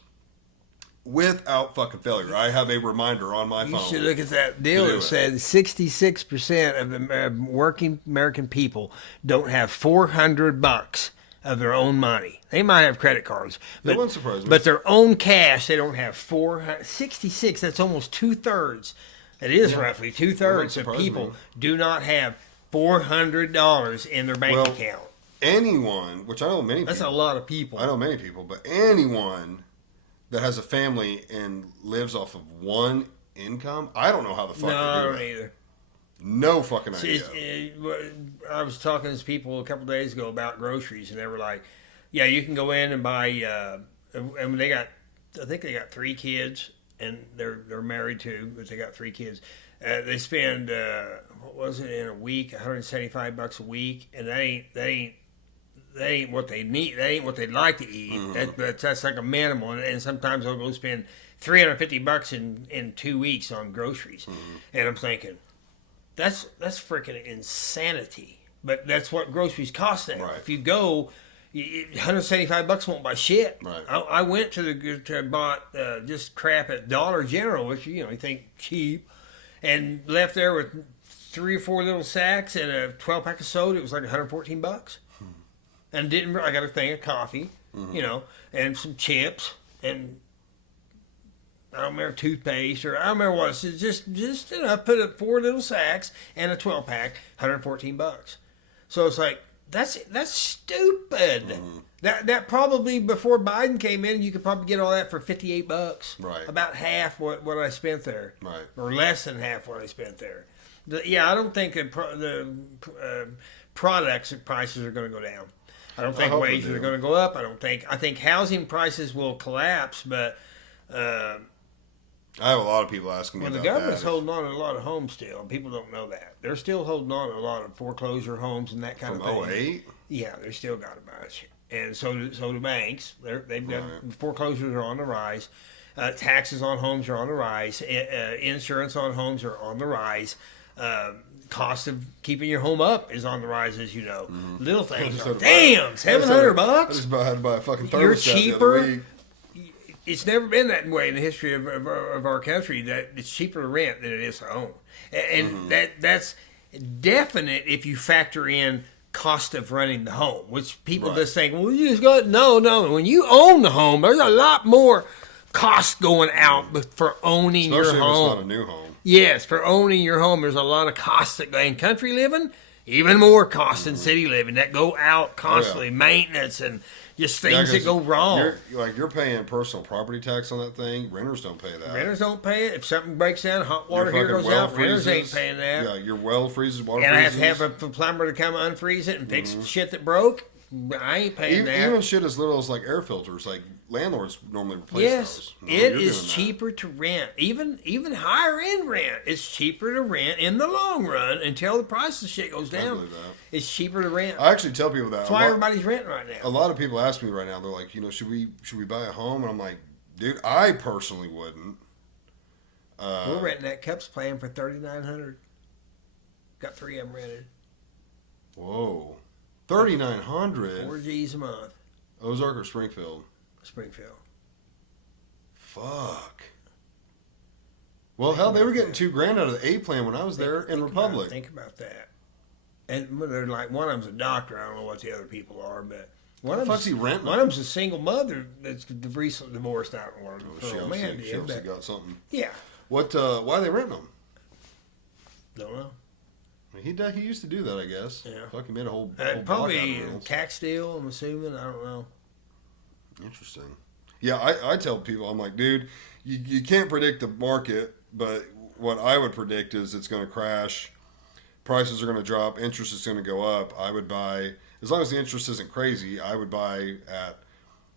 Without fucking failure. I have a reminder on my phone. You should look at that deal that said 66% of the working American people don't have $400 of their own money. They might have credit cards. That wouldn't surprise me. But their own cash, they don't have 66. That's almost 2/3. It is roughly 2/3 of people do not have $400 in their bank account. Anyone, which I know many people. That's a lot of people. I know many people, but anyone that has a family and lives off of one income, I don't know how the fuck they do that. I don't either. No fucking idea. I was talking to these people a couple days ago about groceries, and they were like, yeah, you can go in and buy, and I think they got 3 kids, and they're married too, but they got 3 kids. They spend, what was it, in a week, $175 a week, and that ain't what they need. That ain't what they'd like to eat. That's like a minimal. And sometimes they'll go spend $350 in 2 weeks on groceries. And I'm thinking, that's freaking insanity. But that's what groceries cost now. Right. If you go, $175 won't buy shit. Right. I went to bought just crap at Dollar General, which you think cheap, and left there with 3 or 4 little sacks and a 12-pack of soda. It was like $114. And I got a thing of coffee, and some chips, and I don't remember toothpaste, or I don't remember what it was. Just I put up 4 little sacks and a 12-pack, $114. So it's like, that's stupid. That probably, before Biden came in, you could probably get all that for $58. Right. About half what I spent there. Right. Or less than half what I spent there. I don't think the products prices are going to go down. I don't think wages are going to go up. I think housing prices will collapse, but I have a lot of people asking me about that. The government's holding on to a lot of homes still. People don't know that. They're still holding on to a lot of foreclosure homes and that kind of thing. From 2008? Yeah, they still got a bunch. And so do banks. They've got foreclosures are on the rise. Taxes on homes are on the rise. Insurance on homes are on the rise. Cost of keeping your home up is on the rise, as you know. Little things are, damn, $700. I just had to buy a fucking thermostat. You're cheaper. It's never been that way in the history of our country, that it's cheaper to rent than it is to own. And that's definite if you factor in cost of running the home, which people just think, well, you just got, no. When you own the home, there's a lot more cost going out for owning your home. Especially if it's not a new home. Yes, for owning your home, there's a lot of costs that go in. Country living, even more cost than city living that go out constantly, maintenance and just things that go wrong. You're paying personal property tax on that thing. Renters don't pay that. Renters don't pay it. If something breaks down, hot water here goes out. Renters ain't paying that. Yeah, your well freezes, water and freezes. I have to have a plumber to come unfreeze it and fix shit that broke. I ain't paying that. Even shit as little as like air filters, like landlords normally replace those. No, it is cheaper to rent. Even higher end rent. It's cheaper to rent in the long run until the price of shit goes down. I believe that. It's cheaper to rent. I actually tell people that. That's why everybody's renting right now. A lot of people ask me right now. They're like, should we buy a home? And I'm like, dude, I personally wouldn't. We're renting that Cups plan for $3,900. Got 3 of them rented. Whoa. 3,900. 4 G's a month. Ozark or Springfield? Springfield. Fuck. Well, hell, they were getting $2,000 out of the A plan when I was there in Republic. Think about that. And they're like, one of them's a doctor. I don't know what the other people are, but one of them's a single mother that's recently divorced out in Waterloo. She obviously got something. Yeah. What? Why are they renting them? Don't know. He used to do that, I guess. Yeah. Fucking made a whole probably tax deal, I'm assuming. I don't know. Interesting. Yeah, I tell people, I'm like, dude, you can't predict the market, but what I would predict is it's going to crash. Prices are going to drop. Interest is going to go up. I would buy, as long as the interest isn't crazy, I would buy at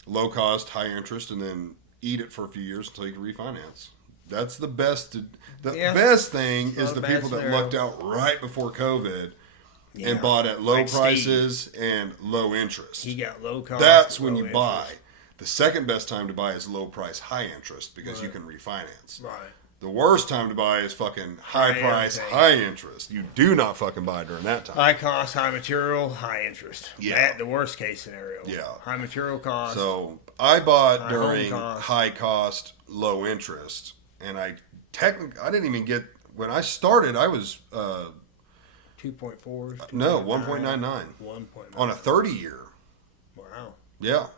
low cost, high interest, and then eat it for a few years until you can refinance. That's the best. Best thing is the people that lucked out right before COVID and bought at low prices and low interest. He got low cost. That's when you buy. The second best time to buy is low price, high interest because you can refinance. Right. The worst time to buy is fucking high price, high interest. You do not fucking buy during that time. High cost, high material, high interest. Yeah. The worst case scenario. Yeah. High material cost. So I bought during high cost, low interest. And I didn't even get, when I started, I was 2.4. No, 1.99. 1.99 on a 30-year. Wow. Yeah.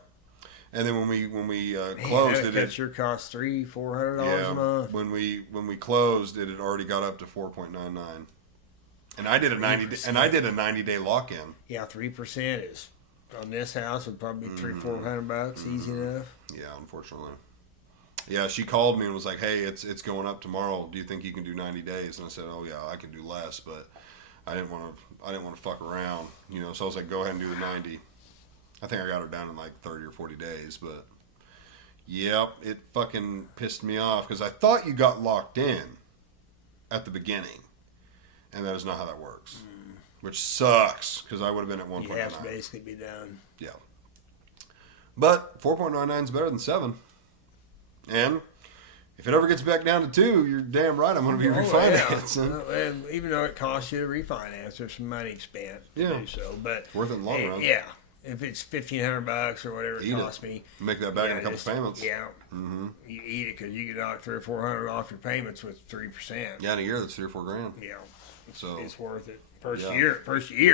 And then when we closed, it cuts your cost $400 a month. When we closed, it had already got up to 4.99, and I did a 90-day lock-in. Yeah, 3% is on this house would probably be $300-400 easy enough. Yeah, unfortunately. Yeah, she called me and was like, "Hey, it's going up tomorrow. Do you think you can do 90 days?" And I said, "Oh yeah, I can do less, but I didn't want to fuck around, So I was like, "Go ahead and do the 90." I think I got her down in like 30 or 40 days, but yep, it fucking pissed me off because I thought you got locked in at the beginning, and that is not how that works, which sucks because I would have been at 1.9. You have to basically be done. Yeah, but 4.99 is better than 7, and if it ever gets back down to 2, you're damn right I'm going to be refinancing. Yeah. And even though it costs you to refinance, there's some money spent to do so, but worth it in the long run. Yeah. If it's $1,500 or whatever it costs me, make that back in a couple payments. Yeah, you eat it because you can knock $300 or $400 off your payments with 3%. Yeah, in a year that's $3 or $4 grand. Yeah, so it's worth it. First year,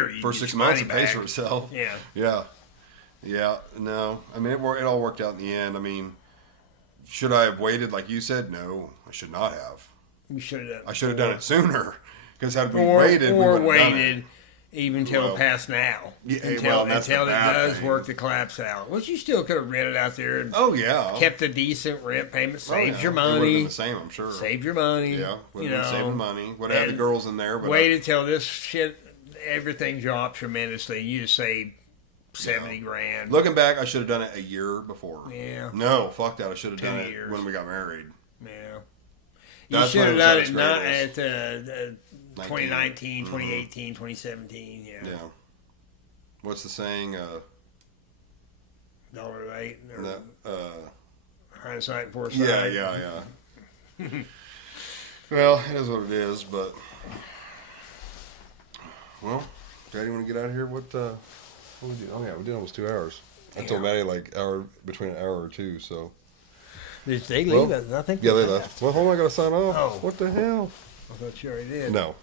you first 6 months it pays for itself. Yeah. No, I mean it all worked out in the end. I mean, should I have waited like you said? No, I should not have. You should have done. I should have done it sooner because had we waited, we would have done it. Even till past now. Until it does work the collapse out. Which you still could have rented out there. And kept a decent rent payment. Saved your money. It would have been the same, I'm sure. Saved your money. Yeah, would have been saving money. Would have had the girls in there. But waited till this shit, everything dropped tremendously. You just saved 70 grand. Looking back, I should have done it a year before. Yeah. No, fuck that. I should have done it when we got married. Yeah. You should have done it not at 2019, 2018, 2017, yeah. What's the saying? $1.08. Hindsight and foresight. Yeah. Well, it is what it is, but Daddy, want to get out of here? What we do? Oh yeah, we did almost 2 hours. I told Maddie between an hour or two. So did they leave? I think they left. Well, hold on, I gotta sign off. Oh, what the hell? I thought you already did. No.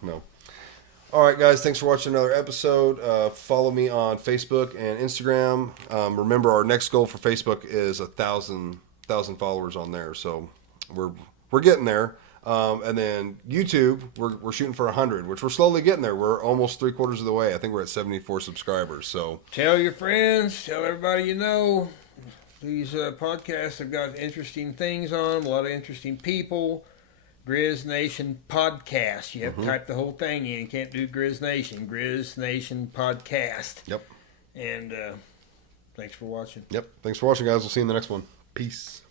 All right, guys. Thanks for watching another episode. Follow me on Facebook and Instagram. Remember, our next goal for Facebook is 1,000 followers on there. So we're getting there. And then YouTube, we're shooting for 100, which we're slowly getting there. We're almost 3/4 of the way. I think we're at 74 subscribers. So tell your friends, tell everybody you know. These podcasts have got interesting things on them, a lot of interesting people. Grizz Nation Podcast. You have to type the whole thing in. You can't do Grizz Nation. Grizz Nation Podcast. Yep. And thanks for watching. Yep. Thanks for watching, guys. We'll see you in the next one. Peace.